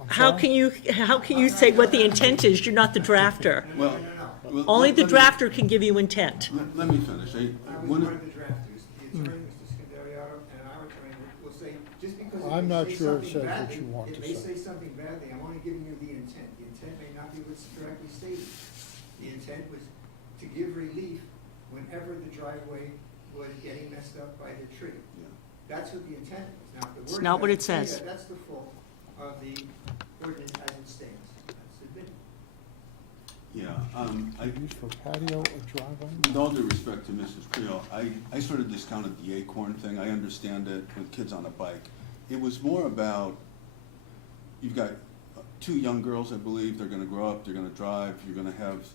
I'm How sorry? can you say what the intent is? You're not the drafter. Well, well, Only the let me- drafter can give you intent. Let me finish. I was One one of- of the drafters. The attorney, Mr. Scandariato, and our attorney will say, just because if I'm they not say sure it something says what badly, you want if to they say. say something badly, I'm only giving you the intent. The intent may not be what's correctly stated. The intent was to give relief whenever the driveway was getting messed up by the tree. Yeah. That's what the intent is. Now, if the It's wording not what it doesn't say says. that, that's the fault of the ordinance as it stands. That's admitted. Yeah, Used for patio or driveway? with all due respect to Mrs. Creel, I sort of discounted the acorn thing. I understand it with kids on a bike. It was more about, you've got two young girls, I believe, they're gonna grow up, they're gonna drive, you're gonna have,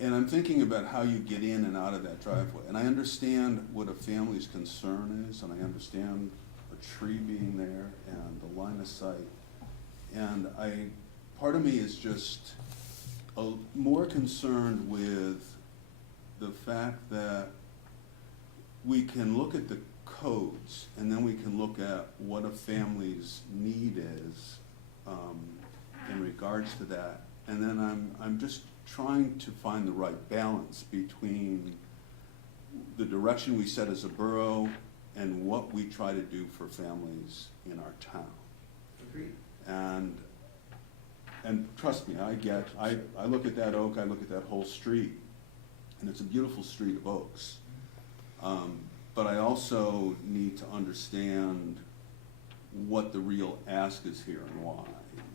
and I'm thinking about how you get in and out of that driveway. And I understand what a family's concern is, and I understand a tree being there and the line of sight. And part of me is just more concerned with the fact that we can look at the codes and then we can look at what a family's need is in regards to that. And then I'm just trying to find the right balance between the direction we set as a borough and what we try to do for families in our town. Agreed. And trust me, I look at that oak, I look at that whole street, and it's a beautiful street of oaks. But I also need to understand what the real ask is here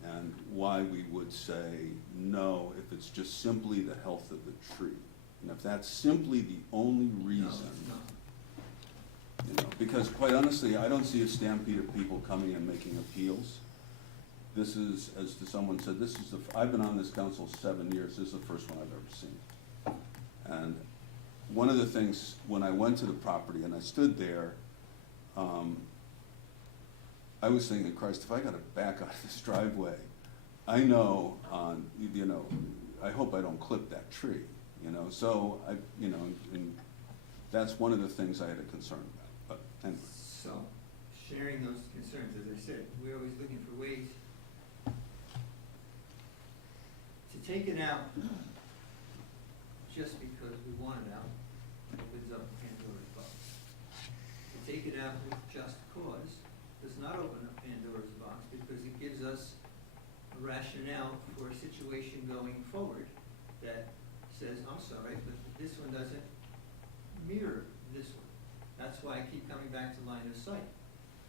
and why we would say no if it's just simply the health of the tree. And if that's simply the only reason. No, it's not. You know, because quite honestly, I don't see a stampede of people coming and making appeals. This is, as someone said, I've been on this council 7 years, this is the first one I've ever seen. And one of the things, when I went to the property and I stood there, I was thinking, Christ, if I gotta back out of this driveway, I know, I hope I don't clip that tree, so and that's one of the things I had a concern about, but anyway. So, sharing those concerns, as I said, we're always looking for ways to take it out just because we want it out, opens up Pandora's box. To take it out with just cause does not open up Pandora's box because it gives us a rationale for a situation going forward that says, I'm sorry, but this one doesn't mirror this one. That's why I keep coming back to line of sight.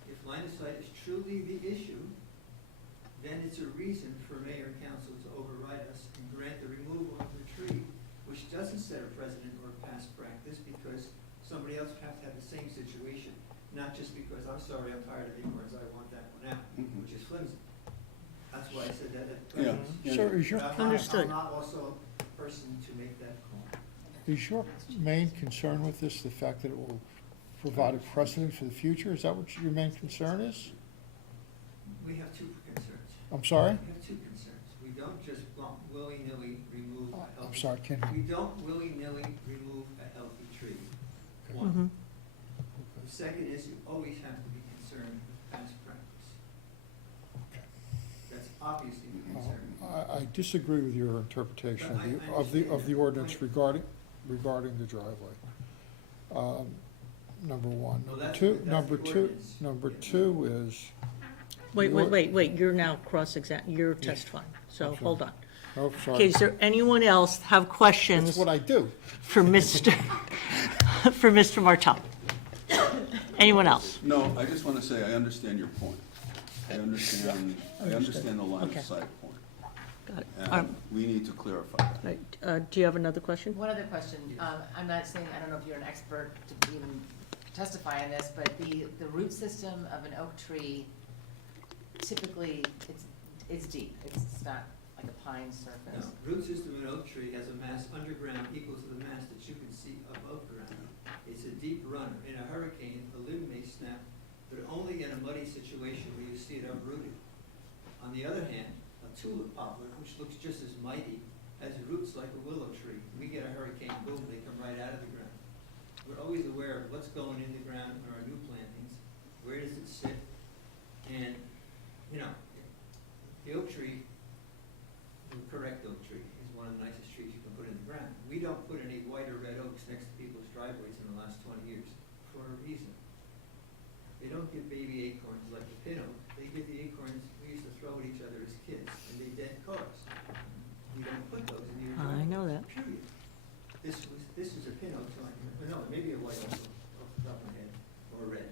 If line of sight is truly the issue, then it's a reason for mayor and council to override us and grant the removal of the tree, which doesn't set a precedent or a past practice because somebody else would have to have the same situation, not just because, I'm sorry, I'm tired of acorns, I want that one out, which is flimsy. That's why I said that. Yeah. Sir, is your, Understood. I'm not also a person to make that call. is your main concern with this the fact that it will provide a precedent for the future? Is that what your main concern is? We have two concerns. I'm sorry? We have two concerns. We don't just willy-nilly remove a healthy. I'm sorry, can We don't willy-nilly remove a healthy tree. Mhm. One. The second is you always have to be concerned with past practice. That's obviously the concern. I disagree with your interpretation of the ordinance regarding the driveway. Number one. Well, Number that's two, the number two, ordinance. number Yeah. two is, Wait, you're now you're testifying, so I'm sorry. hold on. oh, Okay, sorry, is there anyone else have questions that's what I do. for Mr. for Mr. Martell? Anyone else? No, I just want to say, I understand your point. I understand the line Okay. of sight point. Got it. And we need to clarify that. Right, do you have another question? One other question, I'm not saying, I don't know if you're an expert to even testify on this, but the root system of an oak tree, typically, it's deep, it's not like a pine No, surface. root system in oak tree has a mass underground equal to the mass that you can see above ground. It's a deep runner. In a hurricane, a limb may snap, but only in a muddy situation where you see it uprooted. On the other hand, a tulip poplar, which looks just as mighty, has roots like a willow tree. We get a hurricane boom, they come right out of the ground. We're always aware of what's going in the ground in our new plantings, where does it sit? And, you know, the oak tree, the correct oak tree, is one of the nicest trees you can put in the ground. We don't put any white or red oaks next to people's driveways in the last 20 years, for a reason. They don't give baby acorns like the pin oak, they give the acorns we used to throw at each other as kids, and they dent cars. We don't put those in your driveway. I know that. Period. This is a pin oak, so no, maybe a white oak off the top of my head, or red.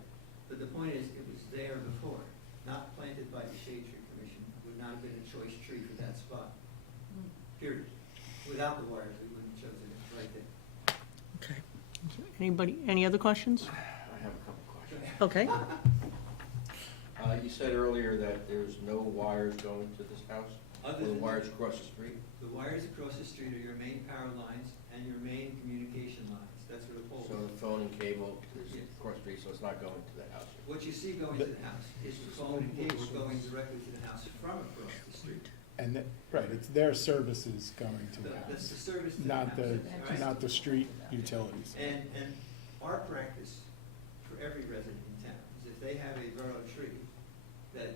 But the point is, it was there before, not planted by the Shade Tree Commission, would not have been a choice tree for that spot. Period. Without the wires, we wouldn't have chosen it right there. Okay. Anybody, any other questions? I have a couple questions. Okay. You said earlier that there's no wires going to this house? Other Or the than- wires across the street? The wires across the street are your main power lines and your main communication lines. That's where the pole So is. the phone and cable is Yes. across the street, so it's not going to the house? What you see going to the house is the phone and cable going directly to the house from across the street. And, right, it's their services going to the That's the house, service to the not house. the, all right? not the street utilities. And our practice for every resident in town is if they have a borough tree, that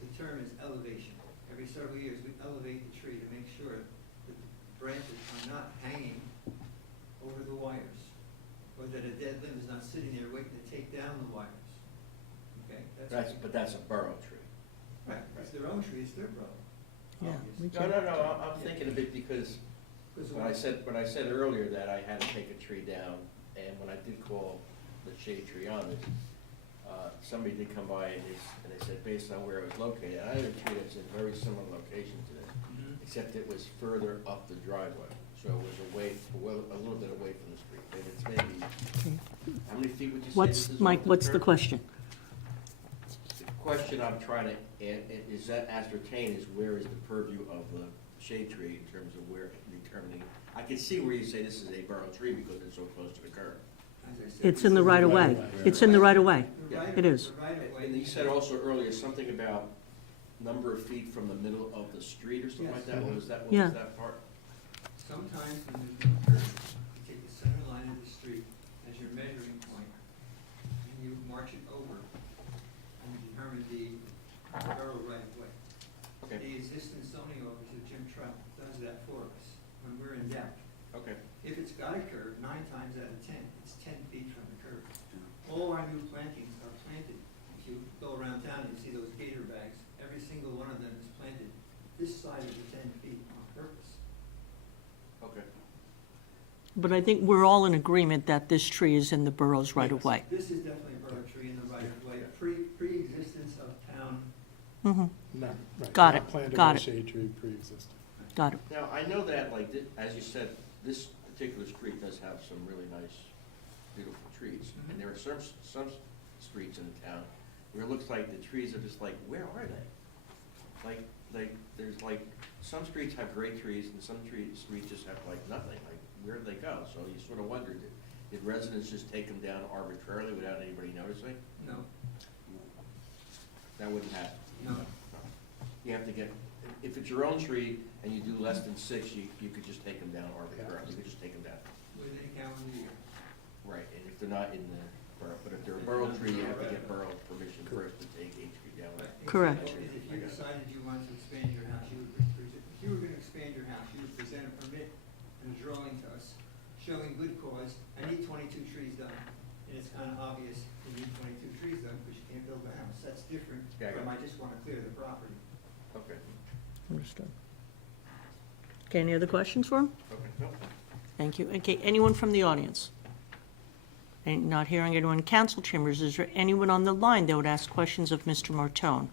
the term is elevation. Every several years, we elevate the tree to make sure that the branches are not hanging over the wires, or that a dead limb is not sitting there waiting to take down the wires. Okay? But that's a borough tree. Right, it's their own tree, it's their borough. Yeah, obvious. we No, I'm thinking of it because Because when I said earlier that I had to take a tree down, and when I did call the shade tree on it, somebody did come by and they said, based on where it was located, I had a tree that's in a very similar location to this, Mhm. except it was further up the driveway, so it was away, well, a little bit away from the street, and it's maybe, how many feet would you say this What's, is Mike, off the what's the curb? question? The question I'm trying to, is that ascertain is where is the purview of the shade tree in terms of where determining, I can see where you say this is a borough tree because it's so close to the curb. As I said, It's in the right of way. It's in the right of way. the Yeah. right It is. the right of way- And you said also earlier something about number of feet from the middle of the street or something like that, what was that, what Yeah. was that part? Sometimes when there's no curb, you take the center line of the street as your measuring point, and you march it over, and you determine the borough right of way. Okay, The assistant zoning officer, Jim Trout, does that for us when we're in doubt. okay, If it's got a curb, 9 times out of 10, it's 10 feet from the curb. All our new plantings are planted. If you go around town and you see those gator bags, every single one of them is planted this side of the 10 feet on purpose. okay. But I think we're all in agreement that this tree is in the borough's right of way. This is definitely a borough tree in the right of way, pre-existence of town. Mhm. No, right. Got not it, Plantable got it. shade tree pre-existing. Got it. Now, I know that, like, as you said, this particular street does have some really nice, beautiful trees. Mhm. And there are some streets in the town where it looks like the trees are just like, where are they? Like, there's like, some streets have great trees and some streets just have like nothing, like, where did they go? So you sort of wondered, did residents just take them down arbitrarily without anybody noticing? No, That wouldn't happen. no. You have to get, if it's your own tree and you do less than 6, you could just take them down arbitrarily, you could just take them down. Within a calendar year. Right, and if they're not in the borough, but if they're a borough tree, you have to get borough permission first to take a tree down. Right. Correct. Example is if you decided you wanted to expand your house, if you were gonna expand your house, you would present a permit and a drawing to us showing good cause, I need 22 trees done. And it's kind of obvious you need 22 trees done because you can't build a house. That's different Yeah, I from got I just want to clear the property. Okay, Understood. Okay, any other questions for him? okay, no. Thank you. Okay, anyone from the audience? And not hearing anyone in council chambers, is there anyone on the line that would ask questions of Mr. Martone?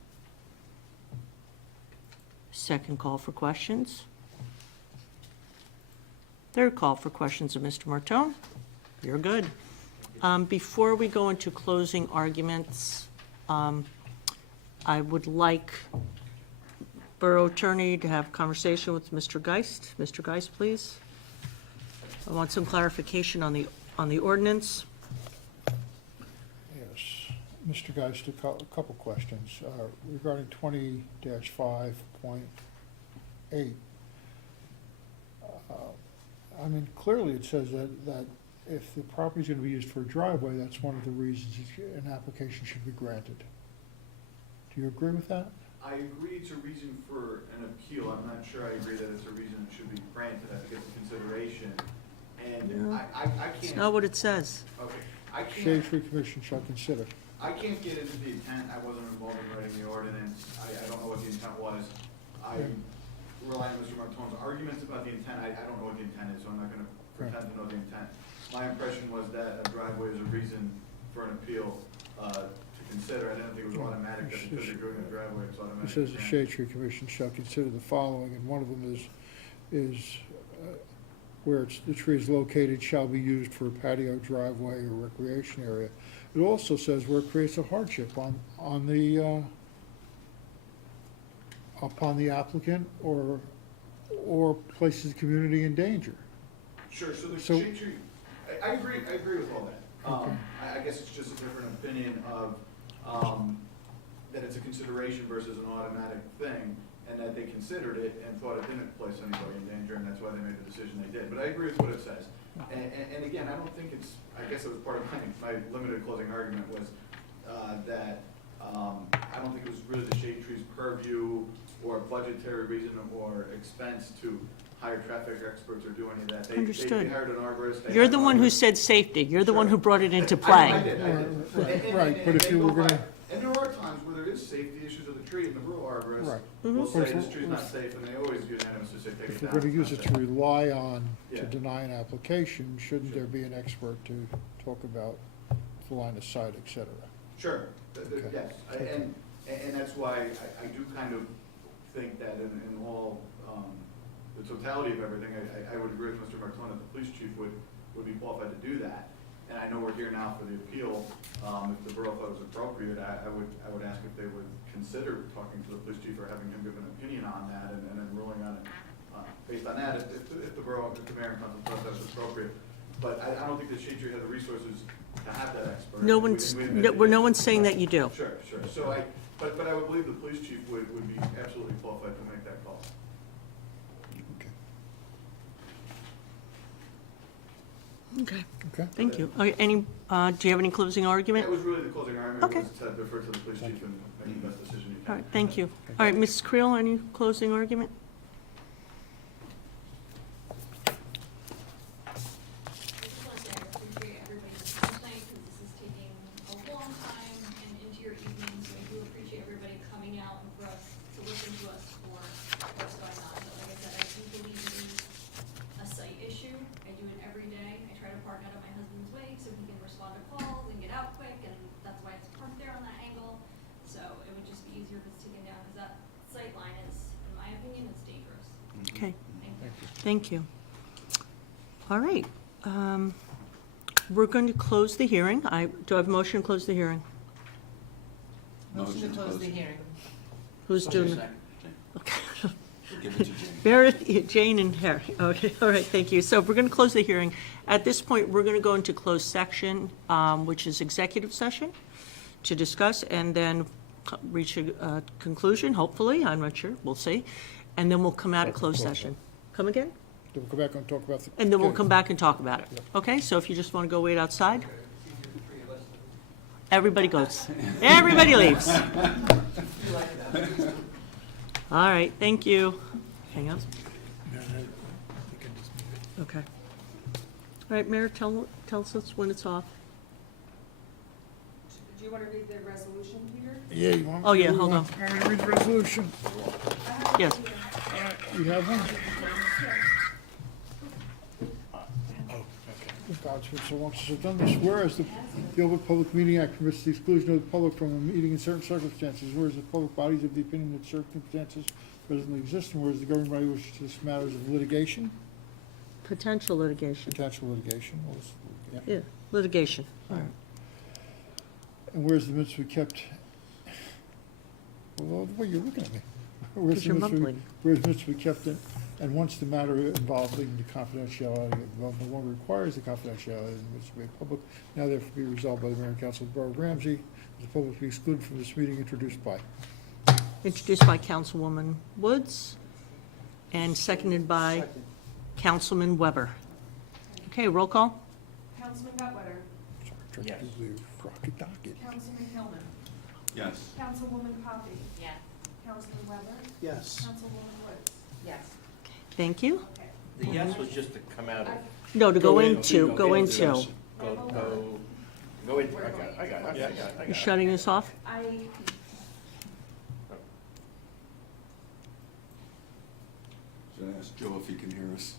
Second call for questions. Third call for questions of Mr. Martone. You're good. Before we go into closing arguments, I would like Borough Attorney to have conversation with Mr. Geist. Mr. Geist, please. I want some clarification on the ordinance. Yes. Mr. Geist, a couple questions regarding 20-5.8. I mean, clearly it says that if the property is going to be used for a driveway, that's one of the reasons an application should be granted. Do you agree with that? I agree it's a reason for an appeal. I'm not sure I agree that it's a reason it should be granted. I think it's a consideration. And No. I It's can't. not what it says. Okay, I Shade can't, Tree Commission shall consider. I can't get into the intent. I wasn't involved in writing the ordinance. I don't know what the intent was. I rely on Mr. Martone's arguments about the intent. I don't know what the intent is, so I'm not gonna pretend to know the intent. My impression was that a driveway is a reason for an appeal, to consider. I didn't think it was automatic that because you're doing a driveway, it's automatic. It says the Shade Tree Commission shall consider the following, and one of them is where the tree is located shall be used for a patio, driveway, or recreation area. It also says where it creates a hardship upon the applicant or places the community in danger. Sure, so the So- shade tree, I agree with all that. I guess it's just a different opinion of, that it's a consideration versus an automatic thing, and that they considered it and thought it didn't place anybody in danger, and that's why they made the decision they did. But I agree with what it says. And again, I don't think it's, I guess it was part of my limited closing argument was, that, I don't think it was really the shade tree's purview or budgetary reason or expense to hire traffic experts or do any of that. They Understood. hired an arborist. they You're had the an one who arborist. said safety. You're the one Sure. who brought it into I play. did. Right, but if they you go were by- gonna- And there are times where there is safety issues of the tree, and the rural arborist Right. will Mhm. say But if this we- tree's not safe, and they always unanimously say take it If down. we're going to use it's it not to safe. rely on Yeah. to deny an application, shouldn't Sure. there be an expert to talk about the line of sight, et cetera? Sure, Okay. yes, and that's why I do kind of think that in all, the totality of everything, I would agree with Mr. Martone that the police chief would be qualified to do that. And I know we're here now for the appeal. If the borough thought it was appropriate, I would ask if they would consider talking to the police chief or having him give an opinion on that and then ruling on it, based on that, if the borough, if the mayor and council thought that's appropriate. But I don't think the shade tree has the resources to have that expert. No We- one's, we- no one's saying that you do. Sure. So but I would believe the police chief would be absolutely qualified to make that call. Okay. Okay, Okay. thank you. Do you have any closing argument? That was really the closing argument, Okay. was to defer to the police chief and make the best decision you can. All right, thank you. All right, Mrs. Creel, any closing argument? I just want to say I appreciate everybody's time tonight, because this is taking a long time and into your evening, so I do appreciate everybody coming out and for us, to listen to us for what's going on. But like I said, I do believe it is a site issue. I do it every day. I try to park out of my husband's way so he can respond to calls and get out quick, and that's why it's parked there on that angle. So it would just be easier if it's taken down, because that sight line is, in my opinion, it's dangerous. Okay, Thank you. thank you. All right, we're going to close the hearing. Do I have a motion to close the hearing? Motion to close the hearing. Who's doing it? Second, Jane. Okay. Give it to Jane. Meredith, Jane, and Harry. Okay, all right, thank you. So we're going to close the hearing. At this point, we're going to go into closed section, which is executive session, to discuss and then reach a conclusion, hopefully. I'm not sure, we'll see. And then we'll come out of closed session. Come again? Then we'll come back and talk about the. And then we'll case. come back and talk about it. Okay, so if you just want to go wait outside. Everybody goes. Everybody leaves. All right, thank you. Hang on. Okay. All right, Mayor, tell us when it's off. Do you want to read the resolution, Peter? Yeah, you want? Oh, yeah, you hold want- Want me to read the resolution? Yes. You have one? So once it's done this, whereas the Open Public Meeting Act permits the exclusion of the public from a meeting in certain circumstances, whereas the public bodies of the opinion that circumstances presently exist, and whereas the governing body wishes to discuss matters of litigation, Potential litigation. potential litigation, Yeah, litigation. All right. and whereas the minutes be kept, well, the way you're looking at me. Whereas Because you're the minutes be- mumbling. Whereas minutes be kept in, and once the matter involved leading to confidentiality no longer requires the confidentiality, and which be public, now therefore be resolved by the mayor and council of the Borough of Ramsey, as the public be excluded from this meeting, introduced by. Introduced by Councilwoman Woods and seconded by Second. Councilman Weber. Okay, roll call? Councilman Goodwin, Sorry, trying Yes. to do the rocket docket. Councilman Hillman, Yes. Councilwoman Coffey, Yes. Councilman Weber, Yes. Councilwoman Woods. Yes. Thank you. Okay. The yes was just to come out of, No, to go into, go go into. into. go into, I got it. You shutting us off? Should I ask Joe if he can hear us?